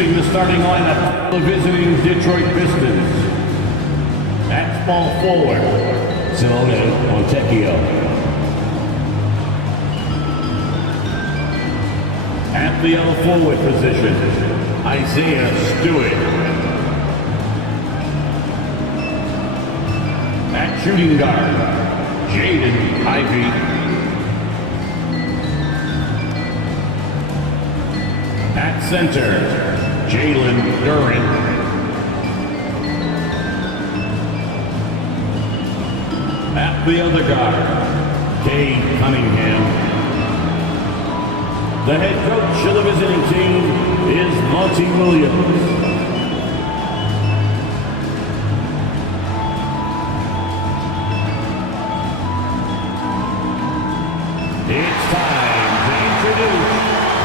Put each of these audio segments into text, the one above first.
Introducing the starting lineup, the visiting Detroit Pistons. At small forward, Simone Montecchio. At the other forward position, Isaiah Stewart. At shooting guard, Jaden Ivey. At center, Jalen Duran. At the other guard, Cade Cunningham. The head coach of the visiting team is Monty Williams. It's time to introduce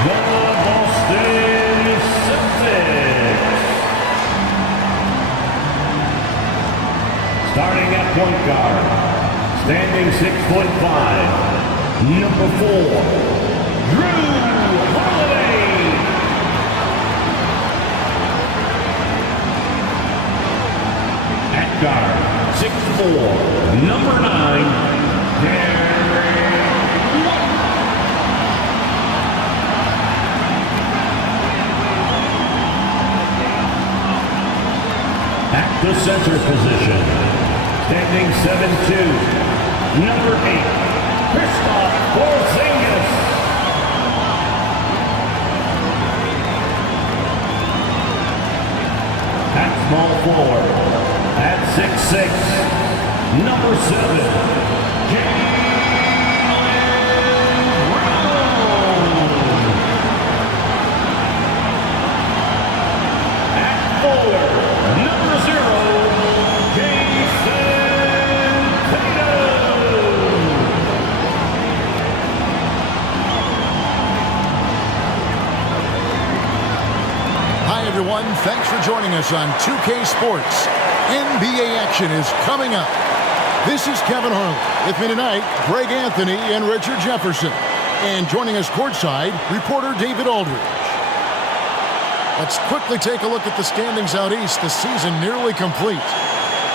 the Boston Celtics. Starting at point guard, standing 6'5", number 4, Drew Holiday. At guard, 6'4", number 9, Derek White. At the center position, standing 7'2", number 8, Porzingis. At small forward, at 6'6", number 7, Jaylen Brown. At forward, number 0, Jason Tatum. Hi everyone, thanks for joining us on 2K Sports. NBA action is coming up. This is Kevin Harlan. With me tonight, Greg Anthony and Richard Jefferson. And joining us courtside, reporter David Aldridge. Let's quickly take a look at the standings out east. The season nearly complete.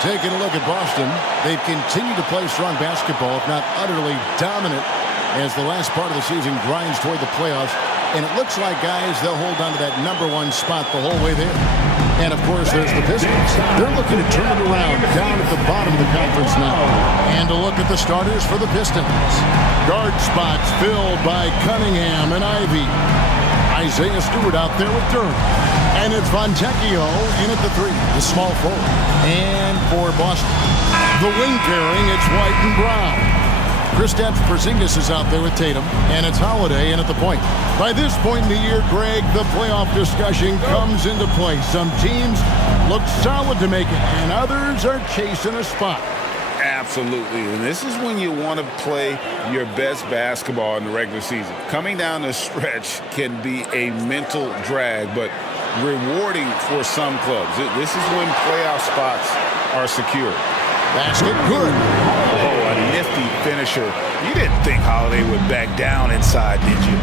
Taking a look at Boston, they've continued to play strong basketball, if not utterly dominant, as the last part of the season grinds toward the playoffs. And it looks like, guys, they'll hold on to that number 1 spot the whole way there. And, of course, there's the Pistons. They're looking to turn it around down at the bottom of the conference now. And to look at the starters for the Pistons. Guard spots filled by Cunningham and Ivey. Isaiah Stewart out there with Durham. And it's Montecchio in at the 3, the small forward. And for Boston, the wing pairing, it's White and Brown. Kristaps Porzingis is out there with Tatum, and it's Holiday in at the point. By this point in the year, Greg, the playoff discussion comes into play. Some teams look solid to make it, and others are chasing a spot. Absolutely, and this is when you want to play your best basketball in the regular season. Coming down the stretch can be a mental drag, but rewarding for some clubs. This is when playoff spots are secure. Basket good. Oh, a nifty finisher. You didn't think Holiday would back down inside, did you?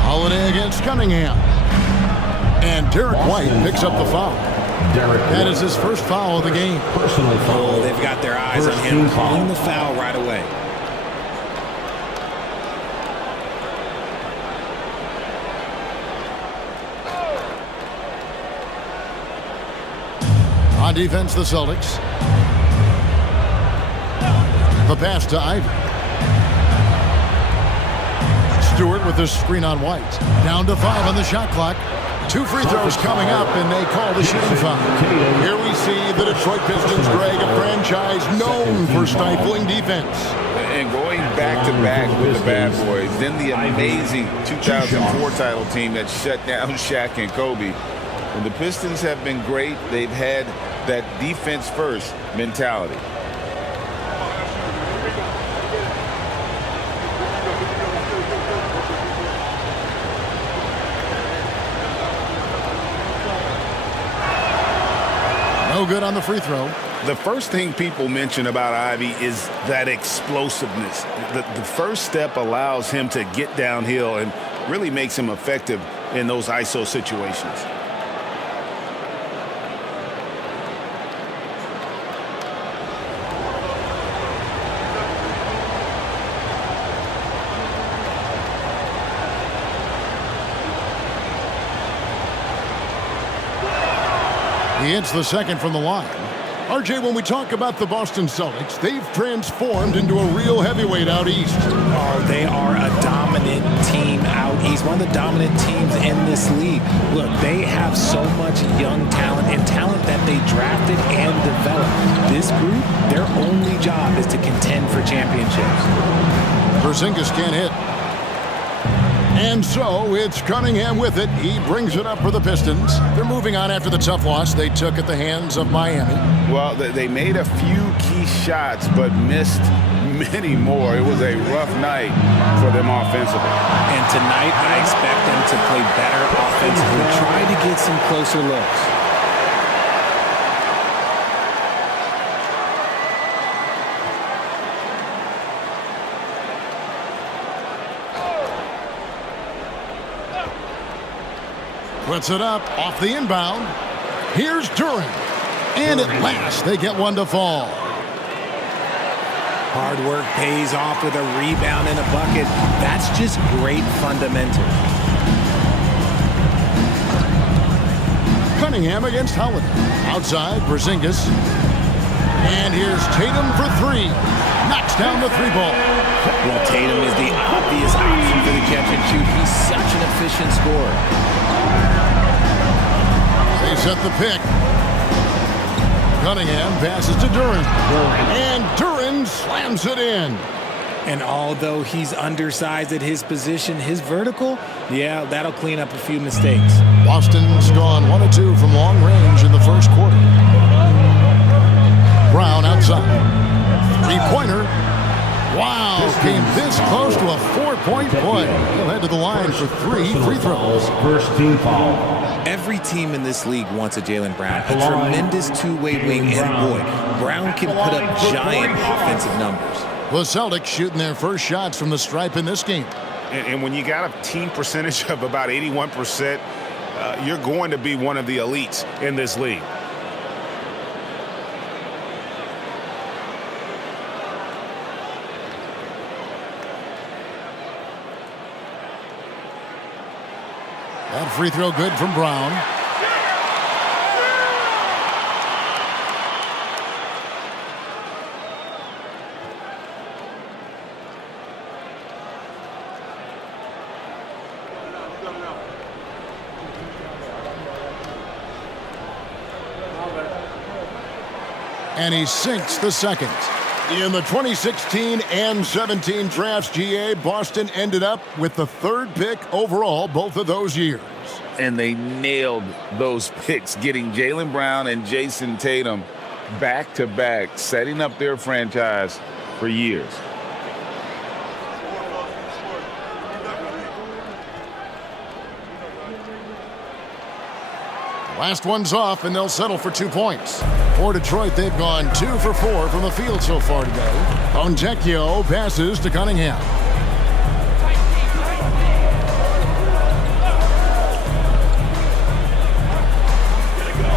Holiday against Cunningham. And Derek White picks up the foul. That is his first foul of the game. Personal foul. Oh, they've got their eyes on him, calling the foul right away. On defense, the Celtics. The pass to Ivey. Stewart with the screen on White. Down to 5 on the shot clock. 2 free throws coming up, and they call the shooting foul. Here we see the Detroit Pistons, Greg, a franchise known for stifling defense. And going back-to-back with the bad boys, then the amazing 2004 title team that shut down Shaq and Kobe. And the Pistons have been great. They've had that defense-first mentality. No good on the free throw. The first thing people mention about Ivey is that explosiveness. The first step allows him to get downhill, and really makes him effective in those ISO situations. He hits the second from the line. RJ, when we talk about the Boston Celtics, they've transformed into a real heavyweight out east. Oh, they are a dominant team out east, one of the dominant teams in this league. Look, they have so much young talent and talent that they drafted and developed. This group, their only job is to contend for championships. Porzingis can't hit. And so it's Cunningham with it. He brings it up for the Pistons. They're moving on after the tough loss they took at the hands of Miami. Well, they made a few key shots, but missed many more. It was a rough night for them offensively. And tonight, I expect them to play better offensively. Try to get some closer looks. Puts it up off the inbound. Here's Duran. And at last, they get one to fall. Hard work pays off with a rebound and a bucket. That's just great fundamentals. Cunningham against Holiday. Outside, Porzingis. And here's Tatum for three. Knocks down the three ball. Well, Tatum is the obvious option for the catch and shoot. He's such an efficient scorer. They set the pick. Cunningham passes to Duran. And Duran slams it in. And although he's undersized at his position, his vertical, yeah, that'll clean up a few mistakes. Boston's gone 1 of 2 from long range in the first quarter. Brown outside. Three-pointer. Wow, came this close to a 4-point play. He'll head to the line for 3 free throws. First team foul. Every team in this league wants a Jaylen Brown, a tremendous two-way wing, and boy, Brown can put up giant offensive numbers. The Celtics shooting their first shots from the stripe in this game. And when you got a team percentage of about 81%, you're going to be one of the elites in this league. That free throw good from Brown. And he sinks the second. In the 2016 and 17 drafts, GA, Boston ended up with the 3rd pick overall both of those years. And they nailed those picks, getting Jaylen Brown and Jason Tatum back-to-back, setting up their franchise for years. Last one's off, and they'll settle for 2 points. For Detroit, they've gone 2 for 4 from the field so far today. Fontecchio passes to Cunningham.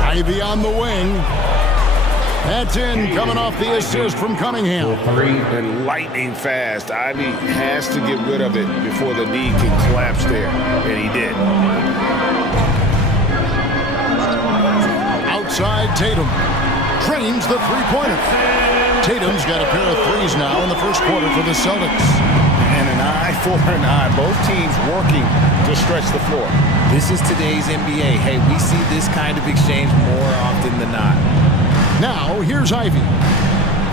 Ivy on the wing. That's in, coming off the assist from Cunningham. And lightning fast. Ivy has to get rid of it before the knee can collapse there, and he did. Outside Tatum. Drains the three-pointer. Tatum's got a pair of threes now in the first quarter for the Celtics. And an eye for an eye. Both teams working to stretch the floor. This is today's NBA. Hey, we see this kind of exchange more often than not. Now, here's Ivy.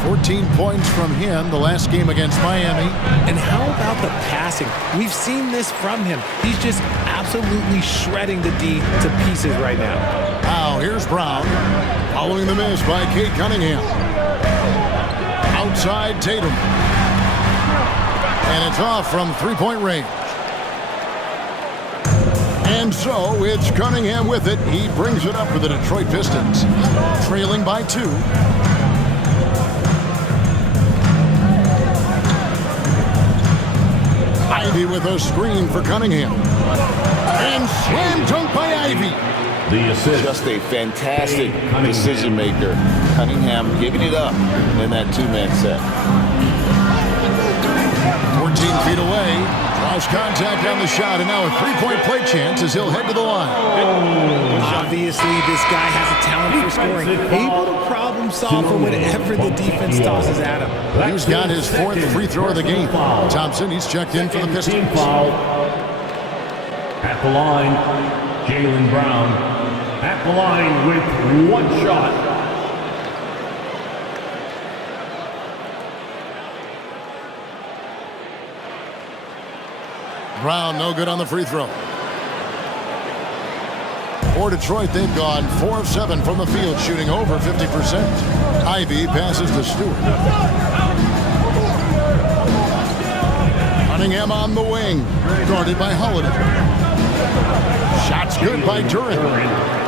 14 points from him the last game against Miami. And how about the passing? We've seen this from him. He's just absolutely shredding the D to pieces right now. Now, here's Brown. Following the miss by Kate Cunningham. Outside Tatum. And it's off from three-point range. And so it's Cunningham with it. He brings it up for the Detroit Pistons. Trailing by 2. Ivy with a screen for Cunningham. Slam dunk by Ivy. The assist. Just a fantastic decision maker. Cunningham giving it up in that two-man set. 14 feet away. Draws contact on the shot, and now a three-point play chance as he'll head to the line. Obviously, this guy has a talent for scoring. Able to problem solve for whatever the defense tosses at him. He's got his fourth free throw of the game. Thompson, he's checked in for the Pistons. At the line, Jaylen Brown. At the line with one shot. Brown, no good on the free throw. For Detroit, they've gone 4 of 7 from the field, shooting over 50%. Ivy passes to Stewart. Cunningham on the wing, guarded by Holiday. Shots good by Duren.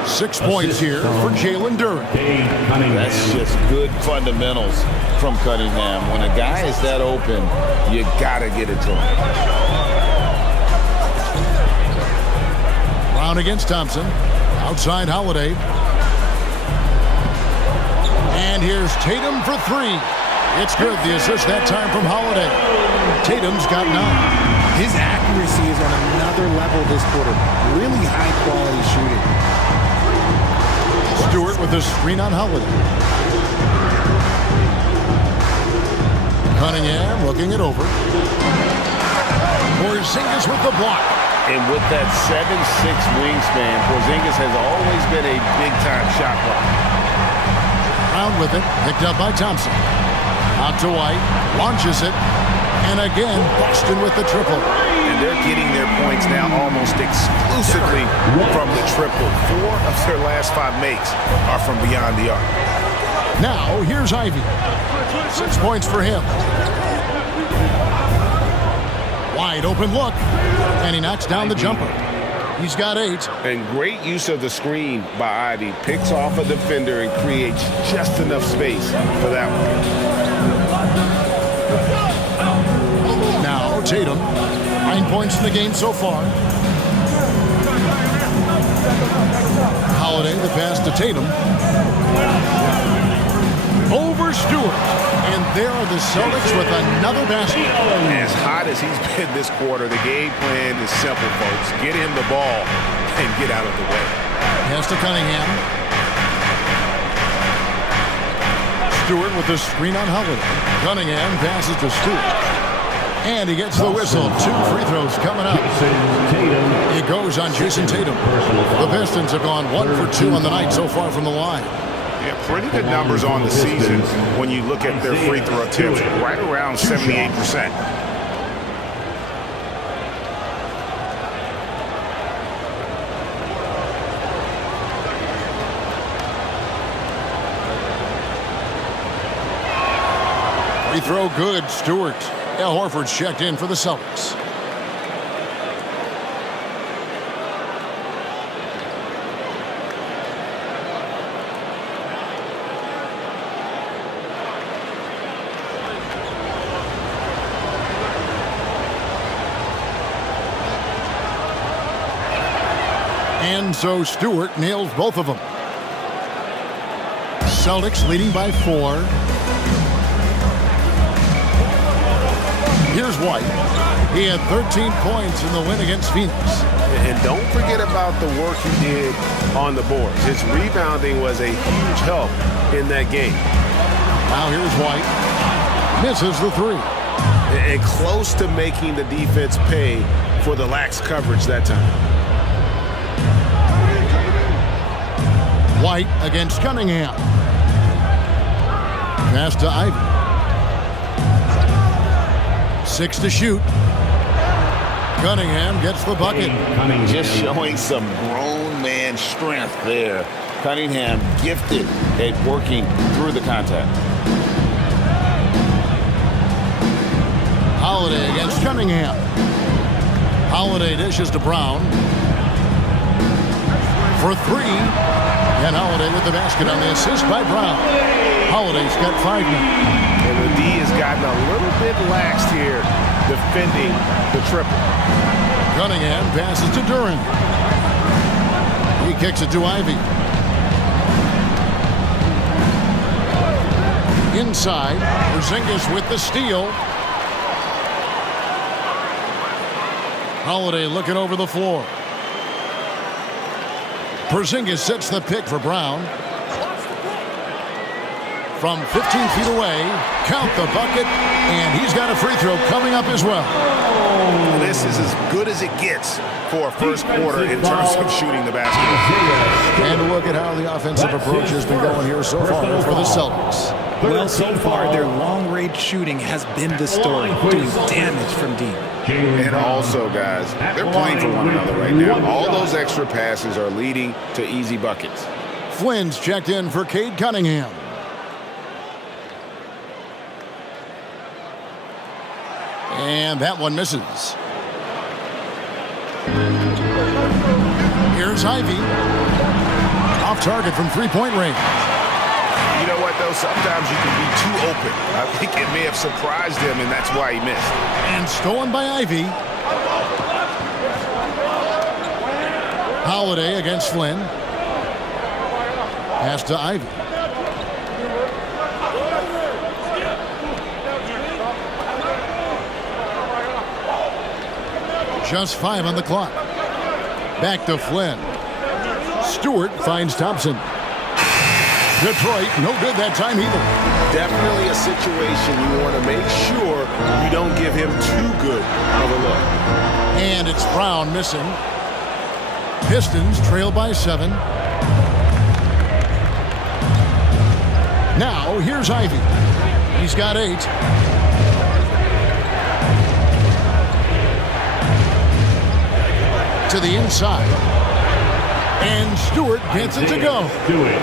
6 points here for Jalen Duren. That's just good fundamentals from Cunningham. When a guy is that open, you gotta get it to him. Brown against Thompson. Outside Holiday. And here's Tatum for 3. It's good. The assist that time from Holiday. Tatum's got 9. His accuracy is on another level this quarter. Really high quality shooting. Stewart with a screen on Holiday. Cunningham looking it over. Porzingis with the block. And with that 7'6" wingspan, Porzingis has always been a big-time shot blocker. Brown with it, picked up by Thompson. Out to White, launches it, and again, Boston with the triple. And they're getting their points now almost exclusively from the triple. 4 of their last 5 makes are from beyond the arc. Now, here's Ivy. 6 points for him. Wide open look, and he knocks down the jumper. He's got 8. And great use of the screen by Ivy. Picks off a defender and creates just enough space for that one. Now, Tatum. 9 points in the game so far. Holiday, the pass to Tatum. Over Stewart. And there are the Celtics with another basket. As hot as he's been this quarter, the game plan is simple, folks. Get him the ball and get out of the way. Pass to Cunningham. Stewart with the screen on Holiday. Cunningham passes to Stewart. And he gets the whistle. 2 free throws coming up. It goes on Jason Tatum. The Pistons have gone 1 for 2 on the night so far from the line. Yeah, pretty good numbers on the season when you look at their free throw attempts, right around 78%. Free throw good, Stewart. Al Horford's checked in for the Celtics. And so Stewart nails both of them. Celtics leading by 4. Here's White. He had 13 points in the win against Phoenix. And don't forget about the work he did on the boards. His rebounding was a huge help in that game. Now here's White. Misses the 3. And close to making the defense pay for the lax coverage that time. White against Cunningham. Pass to Ivy. 6 to shoot. Cunningham gets the bucket. Just showing some grown man strength there. Cunningham gifted at working through the contact. Holiday against Cunningham. Holiday dishes to Brown. For 3. And Holiday with the basket on the assist by Brown. Holiday's got 5 now. And the D has gotten a little bit laxed here defending the triple. Cunningham passes to Duren. Kicks it to Ivy. Inside, Porzingis with the steal. Holiday looking over the floor. Porzingis sets the pick for Brown. From 15 feet away, count the bucket, and he's got a free throw coming up as well. This is as good as it gets for a first quarter in terms of shooting the basketball. And a look at how the offensive approach has been going here so far for the Celtics. Well, so far, their long-range shooting has been the story, doing damage from deep. And also, guys, they're playing for one another right now. All those extra passes are leading to easy buckets. Flynn's checked in for Cade Cunningham. And that one misses. Here's Ivy. Off target from three-point range. You know what, though? Sometimes you can be too open. I think it may have surprised him, and that's why he missed. And stolen by Ivy. Holiday against Flynn. Pass to Ivy. Just 5 on the clock. Back to Flynn. Stewart finds Thompson. Detroit, no good that time either. Definitely a situation you want to make sure you don't give him too good of a look. And it's Brown missing. Pistons trail by 7. Now, here's Ivy. He's got 8. To the inside. And Stewart gets it to go.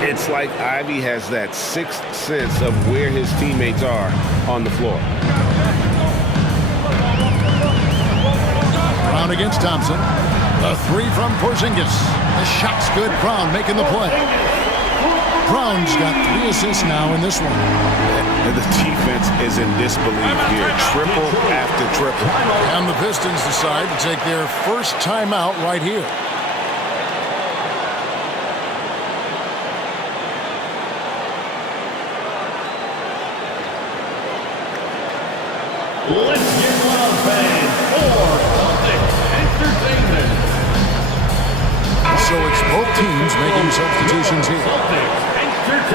It's like Ivy has that sixth sense of where his teammates are on the floor. Brown against Thompson. The 3 from Porzingis. The shot's good. Brown making the play. Brown's got 3 assists now in this one. And the defense is in disbelief here. Triple after triple. And the Pistons decide to take their first timeout right here. Let's get loud, fans, for Celtics Entertainment. So it's both teams making substitutions here.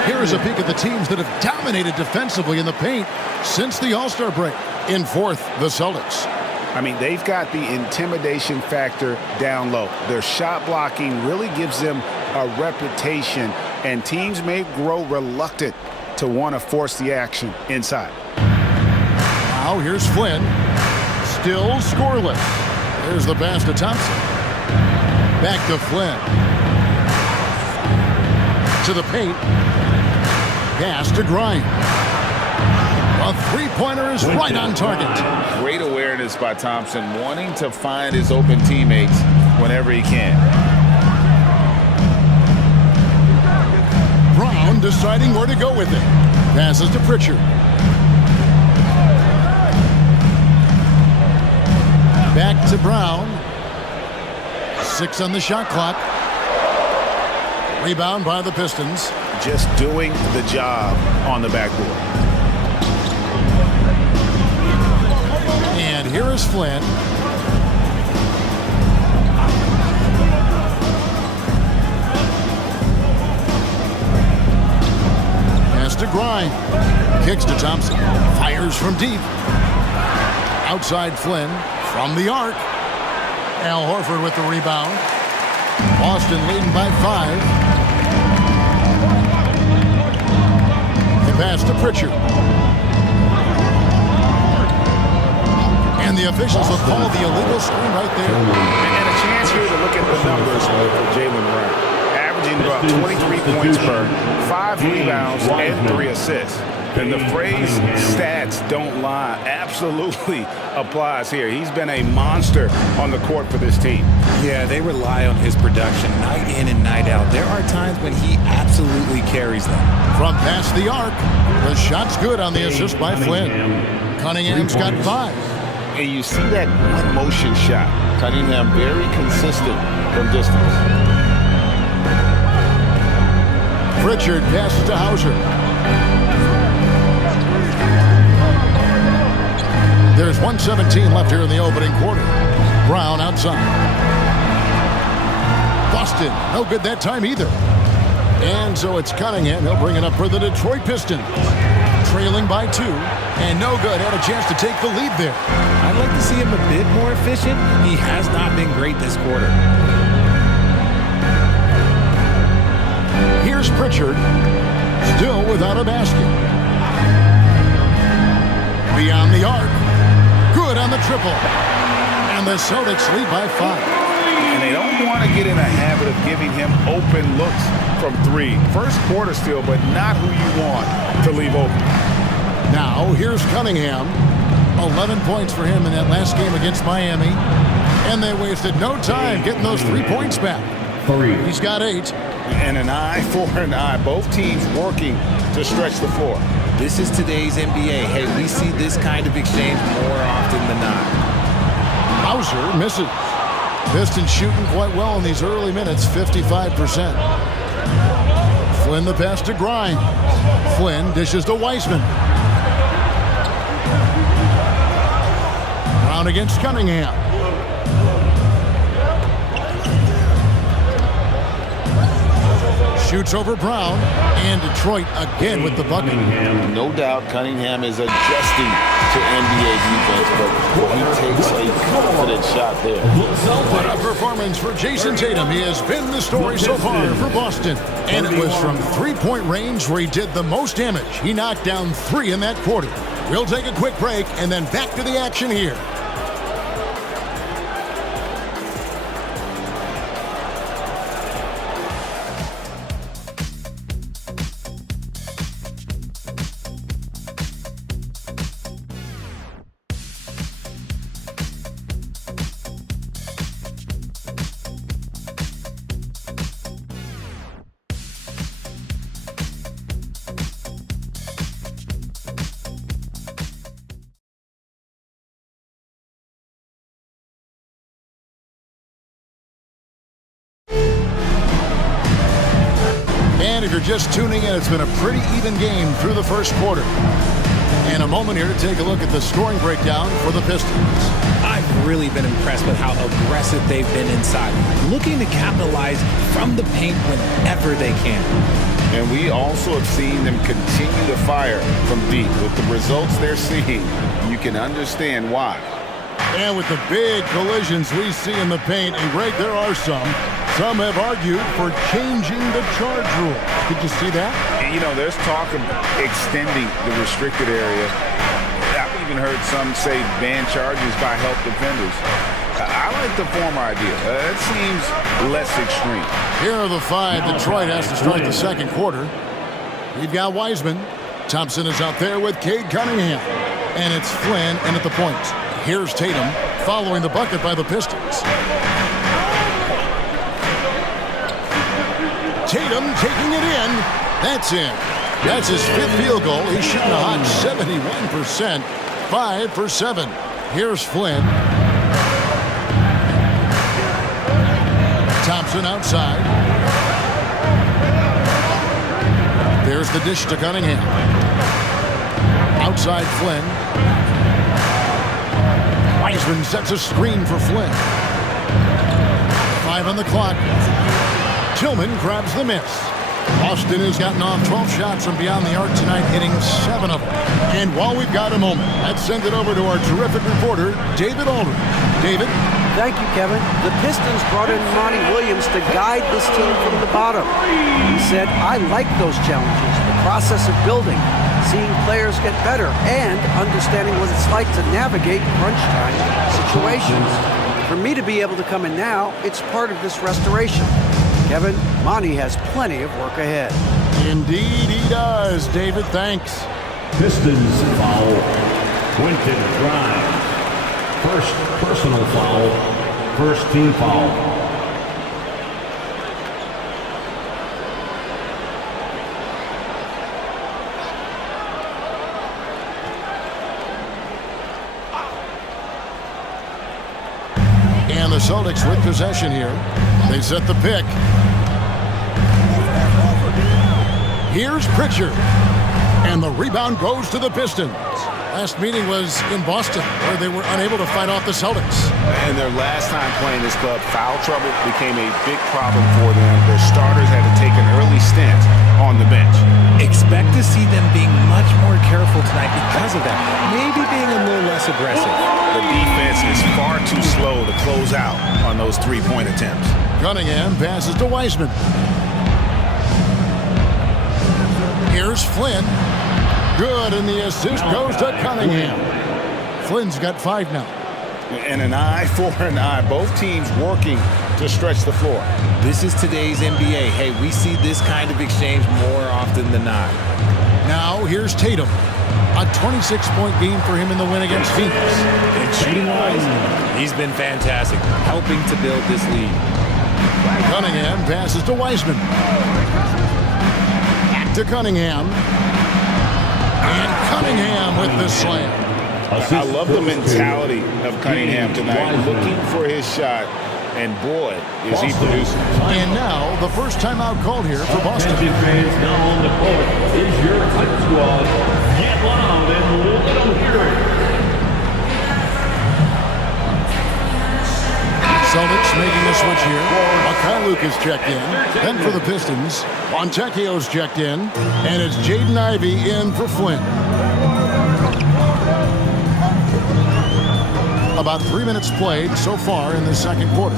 Here is a peek at the teams that have dominated defensively in the paint since the All-Star break. In fourth, the Celtics. I mean, they've got the intimidation factor down low. Their shot blocking really gives them a reputation, and teams may grow reluctant to want to force the action inside. Now here's Flynn. Still scoreless. There's the pass to Thompson. Back to Flynn. To the paint. Pass to Grimes. A three-pointer is right on target. Great awareness by Thompson, wanting to find his open teammates whenever he can. Brown deciding where to go with it. Passes to Pritchard. Back to Brown. 6 on the shot clock. Rebound by the Pistons. Just doing the job on the backboard. And here is Flynn. Pass to Grimes. Kicks to Thompson. Fires from deep. Outside Flynn. From the arc. Al Horford with the rebound. Boston leading by 5. The pass to Pritchard. And the officials will call the illegal screen right there. And a chance here to look at the numbers for Jaylen Brown. Averaging about 23 points per, 5 rebounds, and 3 assists. And the phrase stats don't lie absolutely applies here. He's been a monster on the court for this team. Yeah, they rely on his production night in and night out. There are times when he absolutely carries them. From past the arc, the shot's good on the assist by Flynn. Cunningham's got 5. And you see that one motion shot. Cunningham very consistent from distance. Pritchard passes to Hauser. There's 1:17 left here in the opening quarter. Brown outside. Boston, no good that time either. And so it's Cunningham. He'll bring it up for the Detroit Pistons. Trailing by 2, and no good. Had a chance to take the lead there. I'd like to see him a bit more efficient. He has not been great this quarter. Here's Pritchard, still without a basket. Beyond the arc. Good on the triple. And the Celtics lead by 5. And they don't want to get in a habit of giving him open looks from 3. First quarter still, but not who you want to leave open. Now, here's Cunningham. 11 points for him in that last game against Miami. And they wasted no time getting those 3 points back. 3. He's got 8. And an eye for an eye. Both teams working to stretch the floor. This is today's NBA. Hey, we see this kind of exchange more often than not. Hauser misses. Pistons shooting quite well in these early minutes, 55%. Flynn the pass to Grimes. Flynn dishes to Weissman. Brown against Cunningham. Shoots over Brown, and Detroit again with the bucket. No doubt Cunningham is adjusting to NBA defense, but he takes a confident shot there. What a performance for Jason Tatum. He has been the story so far for Boston. And it was from three-point range where he did the most damage. He knocked down 3 in that quarter. We'll take a quick break and then back to the action here. And if you're just tuning in, it's been a pretty even game through the first quarter. And a moment here to take a look at the scoring breakdown for the Pistons. I've really been impressed with how aggressive they've been inside, looking to capitalize from the paint whenever they can. And we also have seen them continue to fire from deep. With the results they're seeing, you can understand why. And with the big collisions we see in the paint, and Greg, there are some have argued for changing the charge rule. Did you see that? And, you know, there's talk of extending the restricted area. I've even heard some say ban charges by help defenders. I like the former idea. It seems less extreme. Here are the 5 Detroit has to start the second quarter. We've got Weissman. Thompson is out there with Cade Cunningham. And it's Flynn in at the point. Here's Tatum following the bucket by the Pistons. Tatum taking it in. That's in. That's his 5th field goal. He's shooting a hot 71%. 5 for 7. Here's Flynn. Thompson outside. There's the dish to Cunningham. Outside Flynn. Weissman sets a screen for Flynn. 5 on the clock. Tillman grabs the miss. Boston has gotten off 12 shots from beyond the arc tonight, hitting 7 of them. And while we've got a moment, let's send it over to our terrific reporter, David Aldridge. David? Thank you, Kevin. The Pistons brought in Monty Williams to guide this team from the bottom. He said, I like those challenges, the process of building, seeing players get better, and understanding what it's like to navigate crunch time situations. For me to be able to come in now, it's part of this restoration. Kevin, Monty has plenty of work ahead. Indeed he does, David. Thanks. Pistons foul. Quentin Grimes. First personal foul. First team foul. And the Celtics with possession here. They set the pick. Here's Pritchard. And the rebound goes to the Pistons. Last meeting was in Boston, where they were unable to fight off the Celtics. And their last time playing this club, foul trouble became a big problem for them. Their starters had to take an early stint on the bench. Expect to see them being much more careful tonight because of that. Maybe being a little less aggressive. The defense is far too slow to close out on those three-point attempts. Cunningham passes to Wiseman. Here's Flynn. Good, and the assist goes to Cunningham. Flynn's got 5 now. And an eye for an eye. Both teams working to stretch the floor. This is today's NBA. Hey, we see this kind of exchange more often than not. Now here's Tatum. A 26-point game for him in the win against Phoenix. And shooting-wise, he's been fantastic, helping to build this lead. Cunningham passes to Wiseman. Back to Cunningham. And Cunningham with the slam. I love the mentality of Cunningham tonight, looking for his shot, and boy, is he producing. And now, the first timeout called here for Boston. Attention fans, now on the court is your hype squad. Get loud and let them hear it. Celtics making a switch here. Luke is checked in. Then for the Pistons, Fontecchio's checked in. And it's Jaden Ivey in for Flynn. About 3 minutes played so far in the second quarter.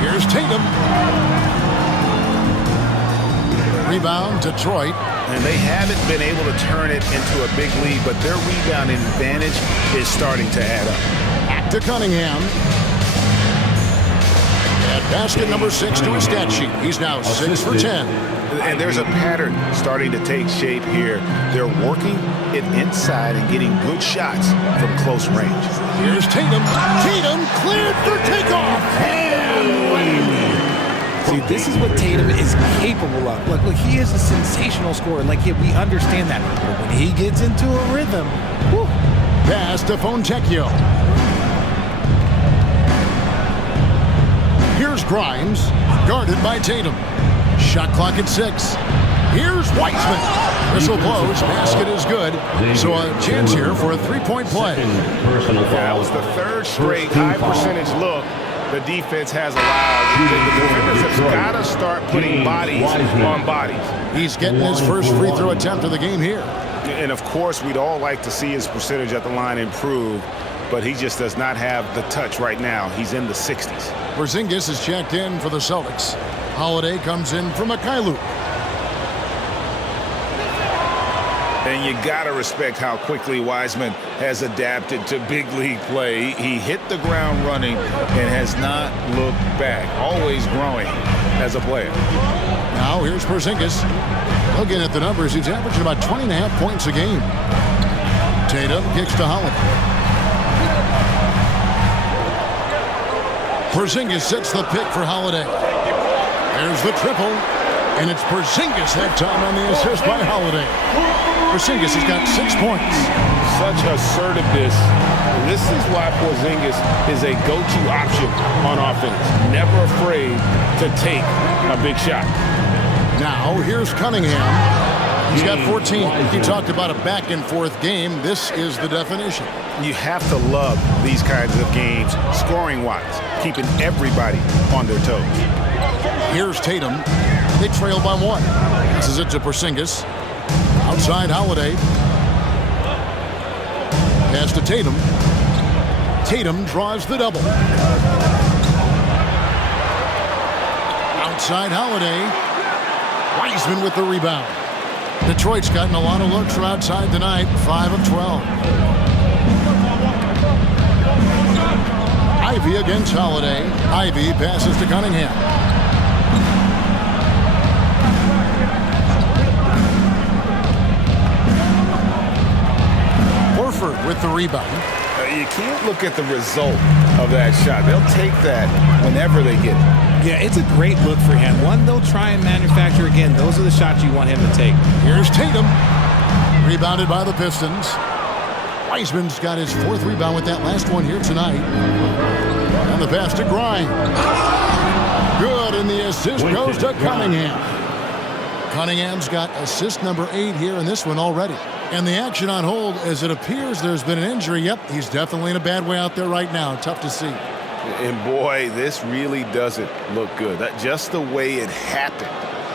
Here's Tatum. Rebound, Detroit. And they haven't been able to turn it into a big lead, but their rebounding advantage is starting to add up. Back to Cunningham. And basket number 6 to his stat sheet. He's now 6 for 10. And there's a pattern starting to take shape here. They're working it inside and getting good shots from close range. Here's Tatum. Tatum cleared for takeoff. See, this is what Tatum is capable of. Look, he is a sensational scorer. Like, yeah, we understand that. But when he gets into a rhythm, whew. Pass to Fontecchio. Here's Grimes, guarded by Tatum. Shot clock at 6. Here's Wiseman. Whistle blows. Basket is good. So a chance here for a three-point play. That was the third straight high-percentage look the defense has allowed. The defenders have got to start putting bodies on bodies. He's getting his first free throw attempt of the game here. And, of course, we'd all like to see his percentage at the line improve, but he just does not have the touch right now. He's in the 60s. Porzingis is checked in for the Celtics. Holiday comes in for Mikhailuk. And you got to respect how quickly Wiseman has adapted to big league play. He hit the ground running and has not looked back. Always growing as a player. Now here's Porzingis. Looking at the numbers, he's averaging about 20.5 points a game. Tatum kicks to Holiday. Porzingis sets the pick for Holiday. There's the triple. And it's Porzingis that time on the assist by Holiday. Porzingis has got 6 points. Such assertiveness. This is why Porzingis is a go-to option on offense. Never afraid to take a big shot. Now, here's Cunningham. He's got 14. He talked about a back-and-forth game. This is the definition. You have to love these kinds of games, scoring-wise, keeping everybody on their toes. Here's Tatum. They trail by 1. This is it to Porzingis. Outside Holiday. Pass to Tatum. Tatum draws the double. Outside Holiday. Wiseman with the rebound. Detroit's gotten a lot of looks from outside tonight. 5 of 12. Ivey against Holiday. Ivey passes to Cunningham. With the rebound. You can't look at the result of that shot. They'll take that whenever they get it. Yeah, it's a great look for him. One they'll try and manufacture again. Those are the shots you want him to take. Here's Tatum. Rebounded by the Pistons. Wiseman's got his 4th rebound with that last one here tonight. And the pass to Grimes. Good, and the assist goes to Cunningham. Cunningham's got assist number 8 here in this one already. And the action on hold, as it appears there's been an injury. Yep, he's definitely in a bad way out there right now. Tough to see. And boy, this really doesn't look good. Just the way it happened.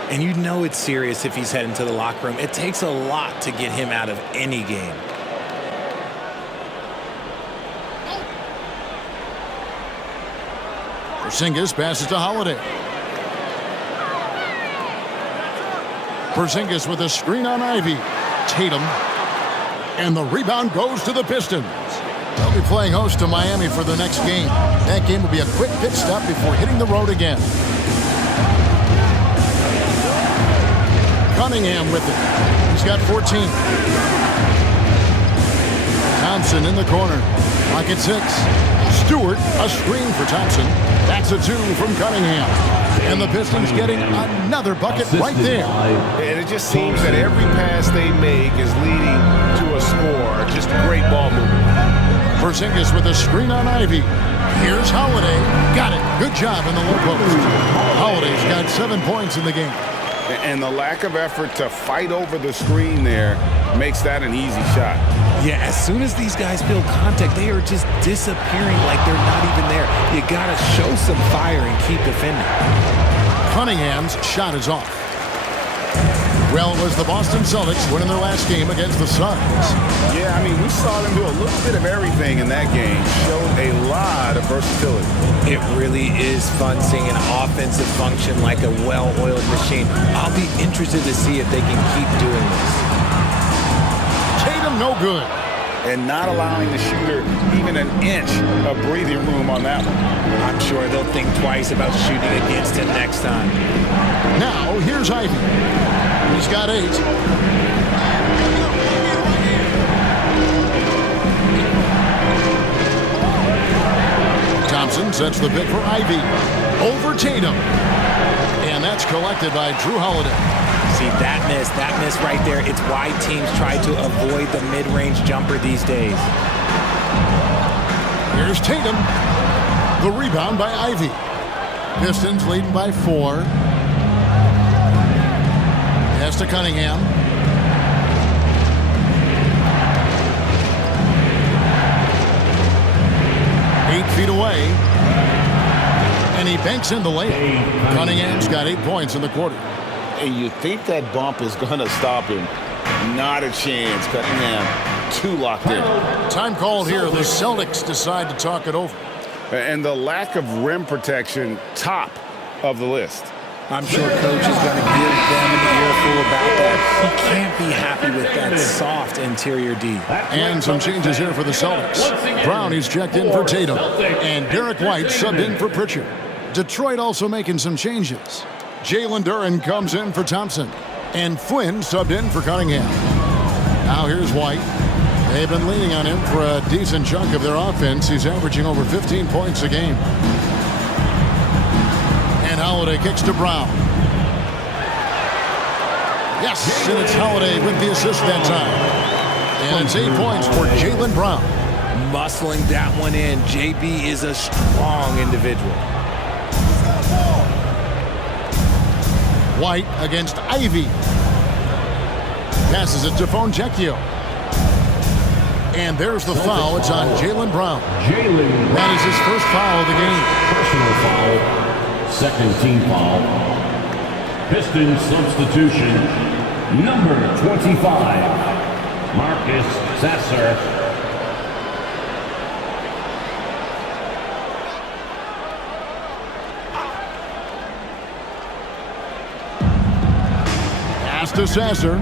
And you know it's serious if he's heading to the locker room. It takes a lot to get him out of any game. Porzingis passes to Holiday. Porzingis with a screen on Ivy. Tatum. And the rebound goes to the Pistons. They'll be playing host to Miami for the next game. That game will be a quick pit stop before hitting the road again. Cunningham with it. He's got 14. Thompson in the corner. Lock at 6. Stewart, a screen for Thompson. That's a 2 from Cunningham. And the Pistons getting another bucket right there. And it just seems that every pass they make is leading to a score. Just great ball movement. Porzingis with a screen on Ivy. Here's Holiday. Got it. Good job in the low post. Holiday's got 7 points in the game. And the lack of effort to fight over the screen there makes that an easy shot. Yeah, as soon as these guys feel contact, they are just disappearing like they're not even there. You got to show some fire and keep defending. Cunningham's shot is off. Well, it was the Boston Celtics winning their last game against the Suns. Yeah, I mean, we saw them do a little bit of everything in that game. Showed a lot of versatility. It really is fun seeing an offensive function like a well-oiled machine. I'll be interested to see if they can keep doing this. Tatum no good. And not allowing the shooter even an inch of breathing room on that one. I'm sure they'll think twice about shooting against him next time. Now, here's Ivy. He's got 8. Thompson sets the pick for Ivy. Over Tatum. And that's collected by Drew Holiday. See, that miss right there, it's why teams try to avoid the mid-range jumper these days. Here's Tatum. The rebound by Ivy. Pistons leading by 4. Pass to Cunningham. Eight feet away. And he banks in the layup. Cunningham's got 8 points in the quarter. And you think that bump is going to stop him. Not a chance. Cunningham too locked in. Time called here. The Celtics decide to talk it over. And the lack of rim protection, top of the list. I'm sure coach is going to give them an earful about that. He can't be happy with that soft interior D. And some changes here for the Celtics. Brown, he's checked in for Tatum. And Derek White subbed in for Pritchard. Detroit also making some changes. Jalen Duren comes in for Thompson. And Flynn subbed in for Cunningham. Now here's White. They've been leaning on him for a decent chunk of their offense. He's averaging over 15 points a game. And Holiday kicks to Brown. Yes, and it's Holiday with the assist that time. And it's 8 points for Jaylen Brown. Muscling that one in. JB is a strong individual. White against Ivy. Passes it to Fontecchio. And there's the foul. It's on Jaylen Brown. That is his first foul of the game. Personal foul. Second team foul. Pistons substitution. Number 25. Marcus Sasser. Pass to Sasser.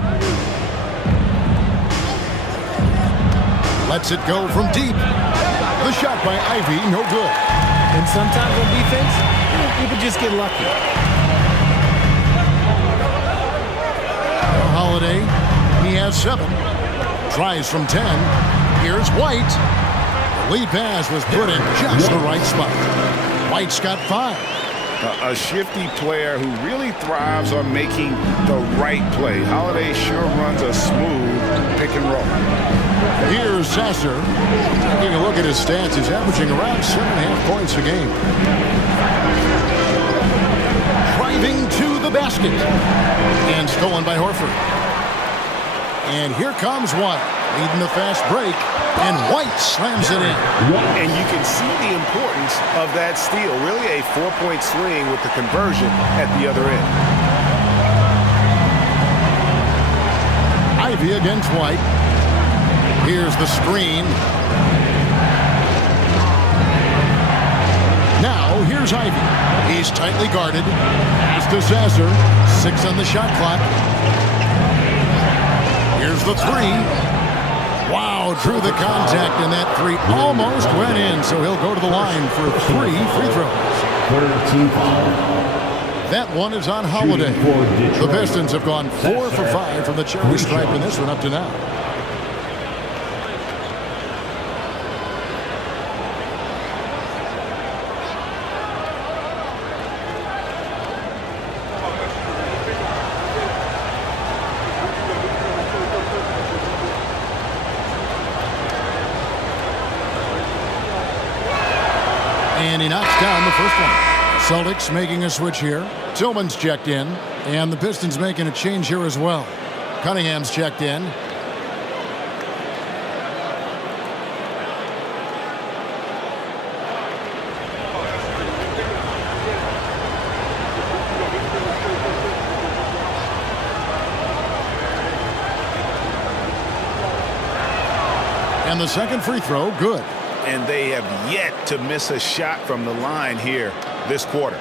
Lets it go from deep. The shot by Ivy, no good. And sometimes on defense, you can just get lucky. Holiday, he has 7. Tries from 10. Here's White. The lead pass was put in just the right spot. White's got 5. A shifty player who really thrives on making the right play. Holiday sure runs a smooth pick and roll. Here's Sasser. Taking a look at his stats, he's averaging around 7.5 points a game. Driving to the basket. basket. And stolen by Horford. And here comes White, leading the fast break. And White slams it in. And you can see the importance of that steal. Really a 4-point swing with the conversion at the other end. Ivy against White. Here's the screen. Now, here's Ivy. He's tightly guarded. Pass to Zazer. 6 on the shot clock. Here's the three. Wow, drew the contact, and that three almost went in, so he'll go to the line for 3 free throws. That one is on Holiday. The Pistons have gone 4 for 5 from the charity stripe in this one up to now. And he knocks down the first one. Celtics making a switch here. Tillman's checked in. And the Pistons making a change here as well. Cunningham's checked in. And the second free throw, good. And they have yet to miss a shot from the line here this quarter.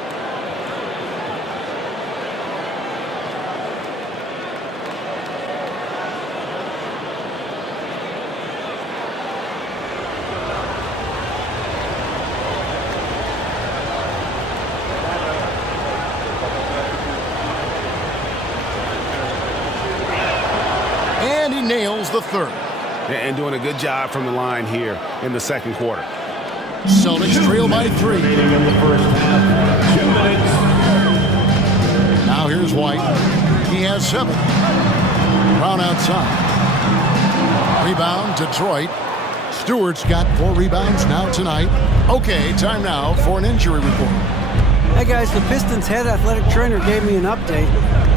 And he nails the third. And doing a good job from the line here in the second quarter. Celtics trail by 3. Remaining in the first half. 2 minutes. Now here's White. He has 7. Brown outside. Rebound, Detroit. Stewart's got 4 rebounds now tonight. Okay, time now for an injury report. Hey guys, the Pistons head athletic trainer gave me an update.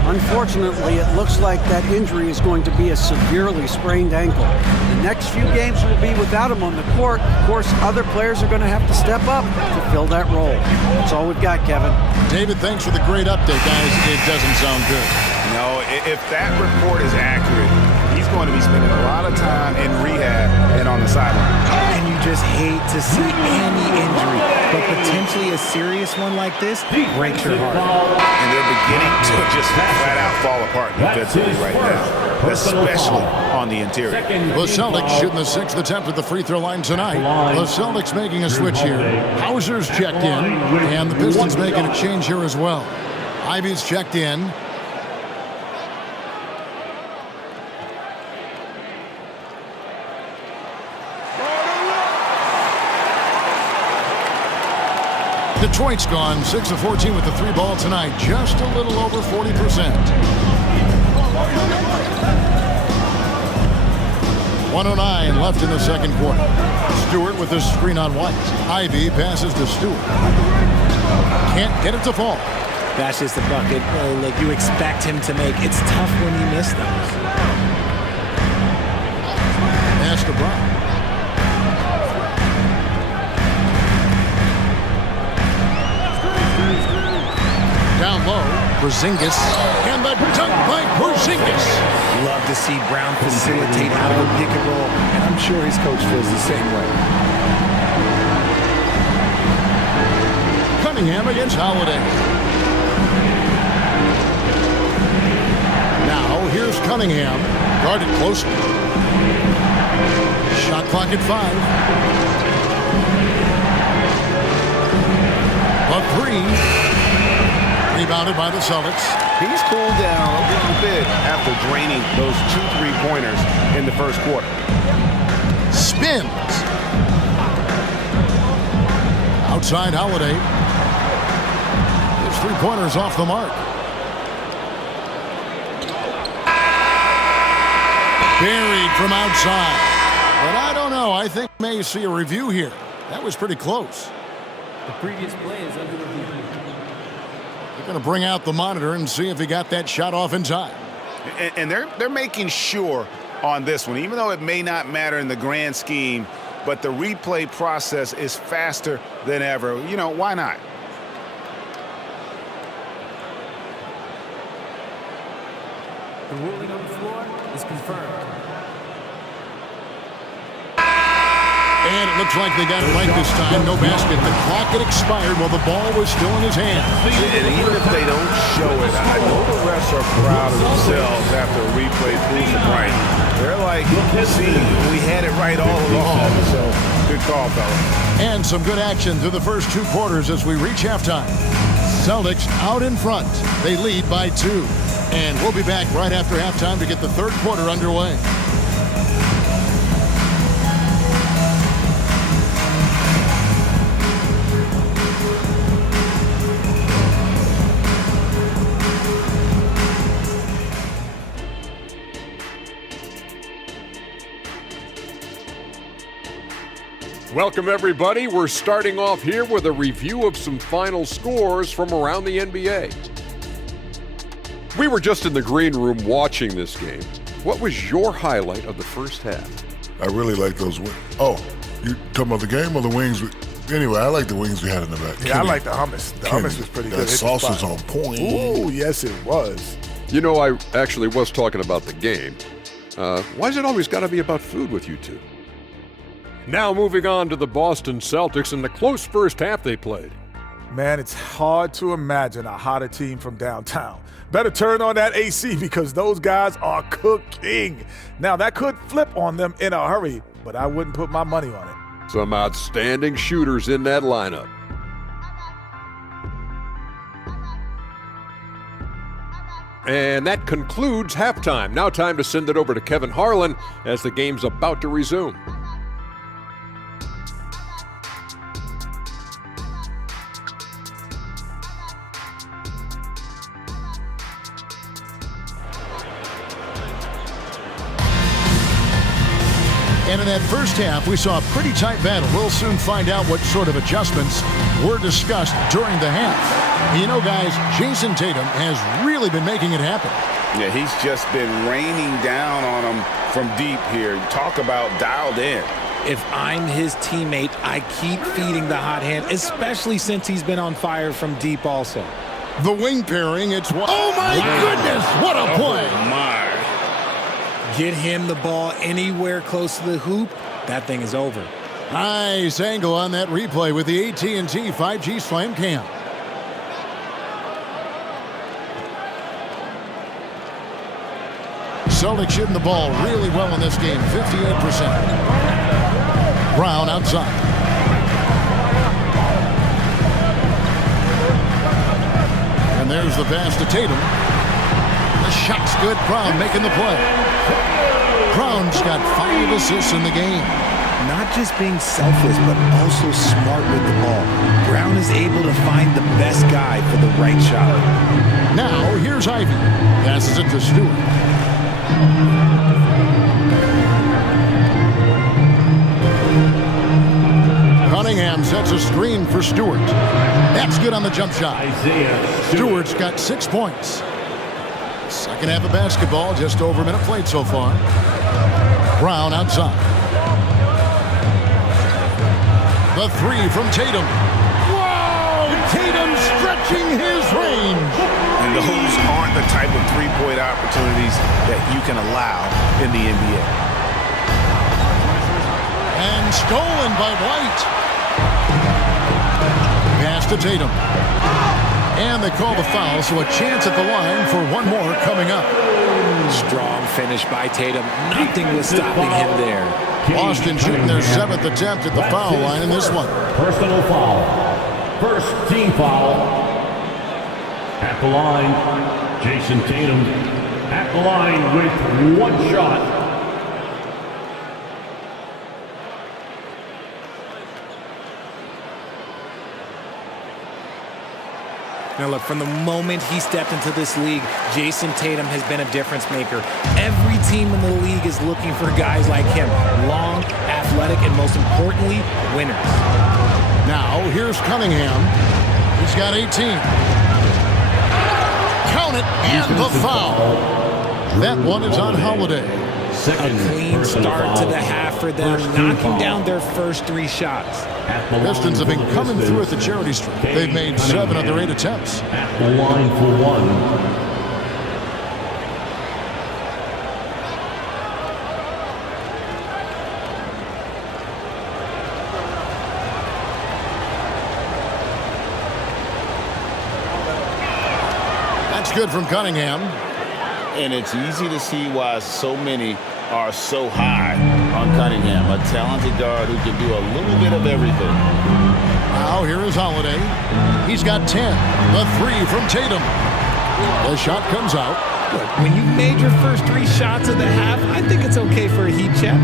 Unfortunately, it looks like that injury is going to be a severely sprained ankle. The next few games will be without him on the court. Of course, other players are going to have to step up to fill that role. That's all we've got, Kevin. David, thanks for the great update, guys. It doesn't sound good. No, if that report is accurate, he's going to be spending a lot of time in rehab and on the sideline. And you just hate to see any injury, but potentially a serious one like this breaks your heart. And they're beginning to just flat out fall apart defensively right now, especially on the interior. The Celtics shooting the 6th attempt at the free throw line tonight. The Celtics making a switch here. Hauser's checked in, and the Pistons making a change here as well. Ivy's checked in. Detroit's gone 6 of 14 with the 3 ball tonight, just a little over 40%. .109 left in the second quarter. Stewart with the screen on White. Ivy passes to Stewart. Can't get it to fall. That's just a bucket like you expect him to make. It's tough when you miss those. Pass to Brown. Down low, Porzingis, and the dunk by Porzingis. Love to see Brown facilitate out of a pick and roll, and I'm sure his coach feels the same way. Cunningham against Holiday. Now here's Cunningham, guarded closely. Shot clock at 5. A 3. Rebounded by the Celtics. He's cooled down a little bit after draining those 2 3-pointers in the first quarter. Spins. Outside Holiday. His 3-pointers off the mark. Buried from outside. But I don't know. I think we may see a review here. That was pretty close. The previous play is under review. The Going to bring out the monitor and see if he got that shot off in time. And they're making sure on this one, even though it may not matter in the grand scheme, but the replay process is faster than ever. You know, why not? The ruling on the floor is confirmed. And it looks like they got it right this time. No basket. The clock had expired while the ball was still in his hand. And even if they don't show it, I know the refs are proud of themselves after a replay proves it right. They're like, see, we had it right all along. So, good call, fella. And some good action through the first 2 quarters as we reach halftime. Celtics out in front. They lead by 2. And we'll be back right after halftime to get the third quarter underway. Welcome, everybody. We're starting off here with a review of some final scores from around the NBA. We were just in the green room watching this game. What was your highlight of the first half? I really like those wings. Oh, you talking about the game or the wings? Anyway, I like the wings we had in the back. Yeah, I like the hummus. The hummus was pretty good. That sauce was on point. Ooh, yes, it was. You know, I actually was talking about the game. Why's it always got to be about food with you two? Now moving on to the Boston Celtics and the close first half they played. Man, it's hard to imagine a hotter team from downtown. Better turn on that AC because those guys are cooking. Now, that could flip on them in a hurry, but I wouldn't put my money on it. Some outstanding shooters in that lineup. And that concludes halftime. Now time to send it over to Kevin Harlan as the game's about to resume. And in that first half, we saw a pretty tight battle. We'll soon find out what sort of adjustments were discussed during the half. You know, guys, Jason Tatum has really been making it happen. Yeah, he's just been raining down on them from deep here. Talk about dialed in. If I'm his teammate, I keep feeding the hot hand, especially since he's been on fire from deep also. The wing pairing, it's... Oh, my goodness! What a play! Oh, my. Get him the ball anywhere close to the hoop, that thing is over. Nice angle on that replay with the AT&T 5G Slam Cam. Celtics shooting the ball really well in this game, 58%. Brown outside. And there's the pass to Tatum. The shot's good. Brown making the play. Brown's got 5 assists in the game. Not just being selfless, but also smart with the ball. Brown is able to find the best guy for the right shot. Now, here's Ivy. Passes it to Stewart. Cunningham sets a screen for Stewart. That's good on the jump shot. Stewart's got 6 points. Second half of basketball, just over a minute played so far. Brown outside. The 3 from Tatum. Whoa! Tatum stretching his range. And those aren't the type of three-point opportunities that you can allow in the NBA. And stolen by White. Pass to Tatum. And they call the foul, so a chance at the line for one more coming up. Strong finish by Tatum. Nothing was stopping him there. Boston shooting their 7th attempt at the foul line in this one. Personal foul. First team foul. At the line, Jason Tatum. At the line with 1 shot. Now look, from the moment he stepped into this league, Jason Tatum has been a difference maker. Every team in the league is looking for guys like him. Long, athletic, and most importantly, winners. Now, here's Cunningham. He's got 18. it, and the foul. That one is on Holiday. A clean start to the half for them, knocking down their first 3 shots. Pistons have been coming through at the charity stripe. They've made 7 of their 8 attempts. At the line for one. That's good from Cunningham. And it's easy to see why so many are so high on Cunningham, a talented guard who can do a little bit of everything. Now here is Holiday. He's got 10. The 3 from Tatum. The shot comes out. Look, when you've made your first 3 shots of the half, I think it's okay for a heat check.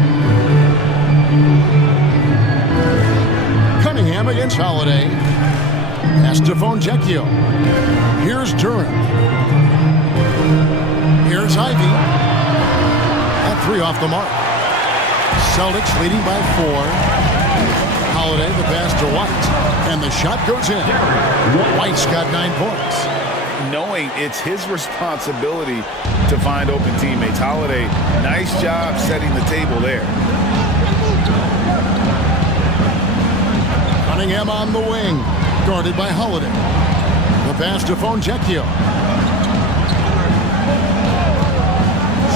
Cunningham against Holiday. Pass to Fonjecchio. Here's Duran. Here's Ivy. That 3 off the mark. Celtics leading by 4. Holiday, the pass to White. And the shot goes in. White's got 9 points. Knowing it's his responsibility to find open teammates. Holiday, nice job setting the table there. Cunningham on the wing. Guarded by Holiday. The pass to Fonjecchio.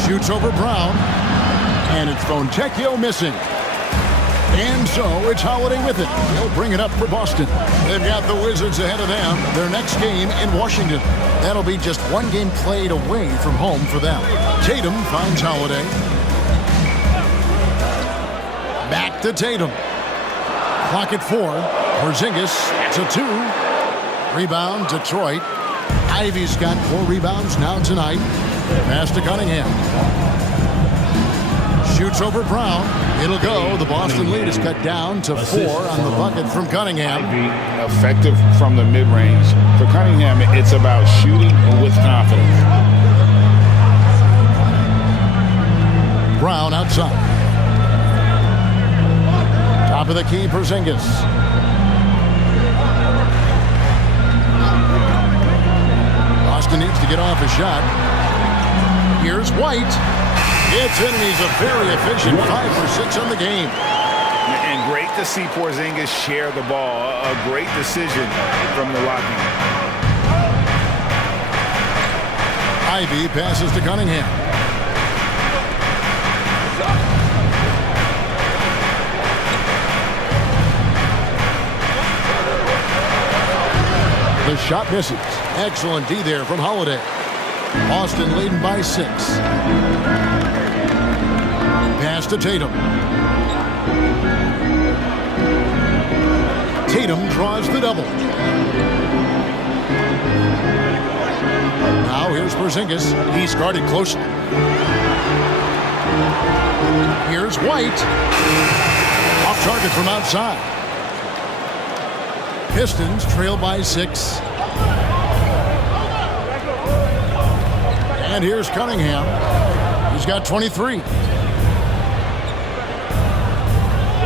Shoots over Brown. And it's Fonjecchio missing. And so it's Holiday with it. He'll bring it up for Boston. They've got the Wizards ahead of them. Their next game in Washington. That'll be just 1 game played away from home for them. Tatum finds Holiday. Back to Tatum. Clock at 4. Porzingis to 2. Rebound, Detroit. Ivy's got 4 rebounds now tonight. Pass to Cunningham. Shoots over Brown. It'll go. The Boston lead is cut down to 4 on the bucket from Cunningham. Effective from the mid-range. For Cunningham, it's about shooting with confidence. Brown outside. Top of the key, Porzingis. Boston needs to get off a shot. Here's White. It's in, and he's a very efficient 5 for 6 on the game. And great to see Porzingis share the ball. A great decision from the locking. Ivy passes to Cunningham. The shot misses. Excellent D there from Holiday. Boston leading by 6. Pass to Tatum. Tatum draws the double. Now here's Porzingis. He's guarded closely. Here's White. Off target from outside. Pistons trail by 6. And here's Cunningham. He's got 23.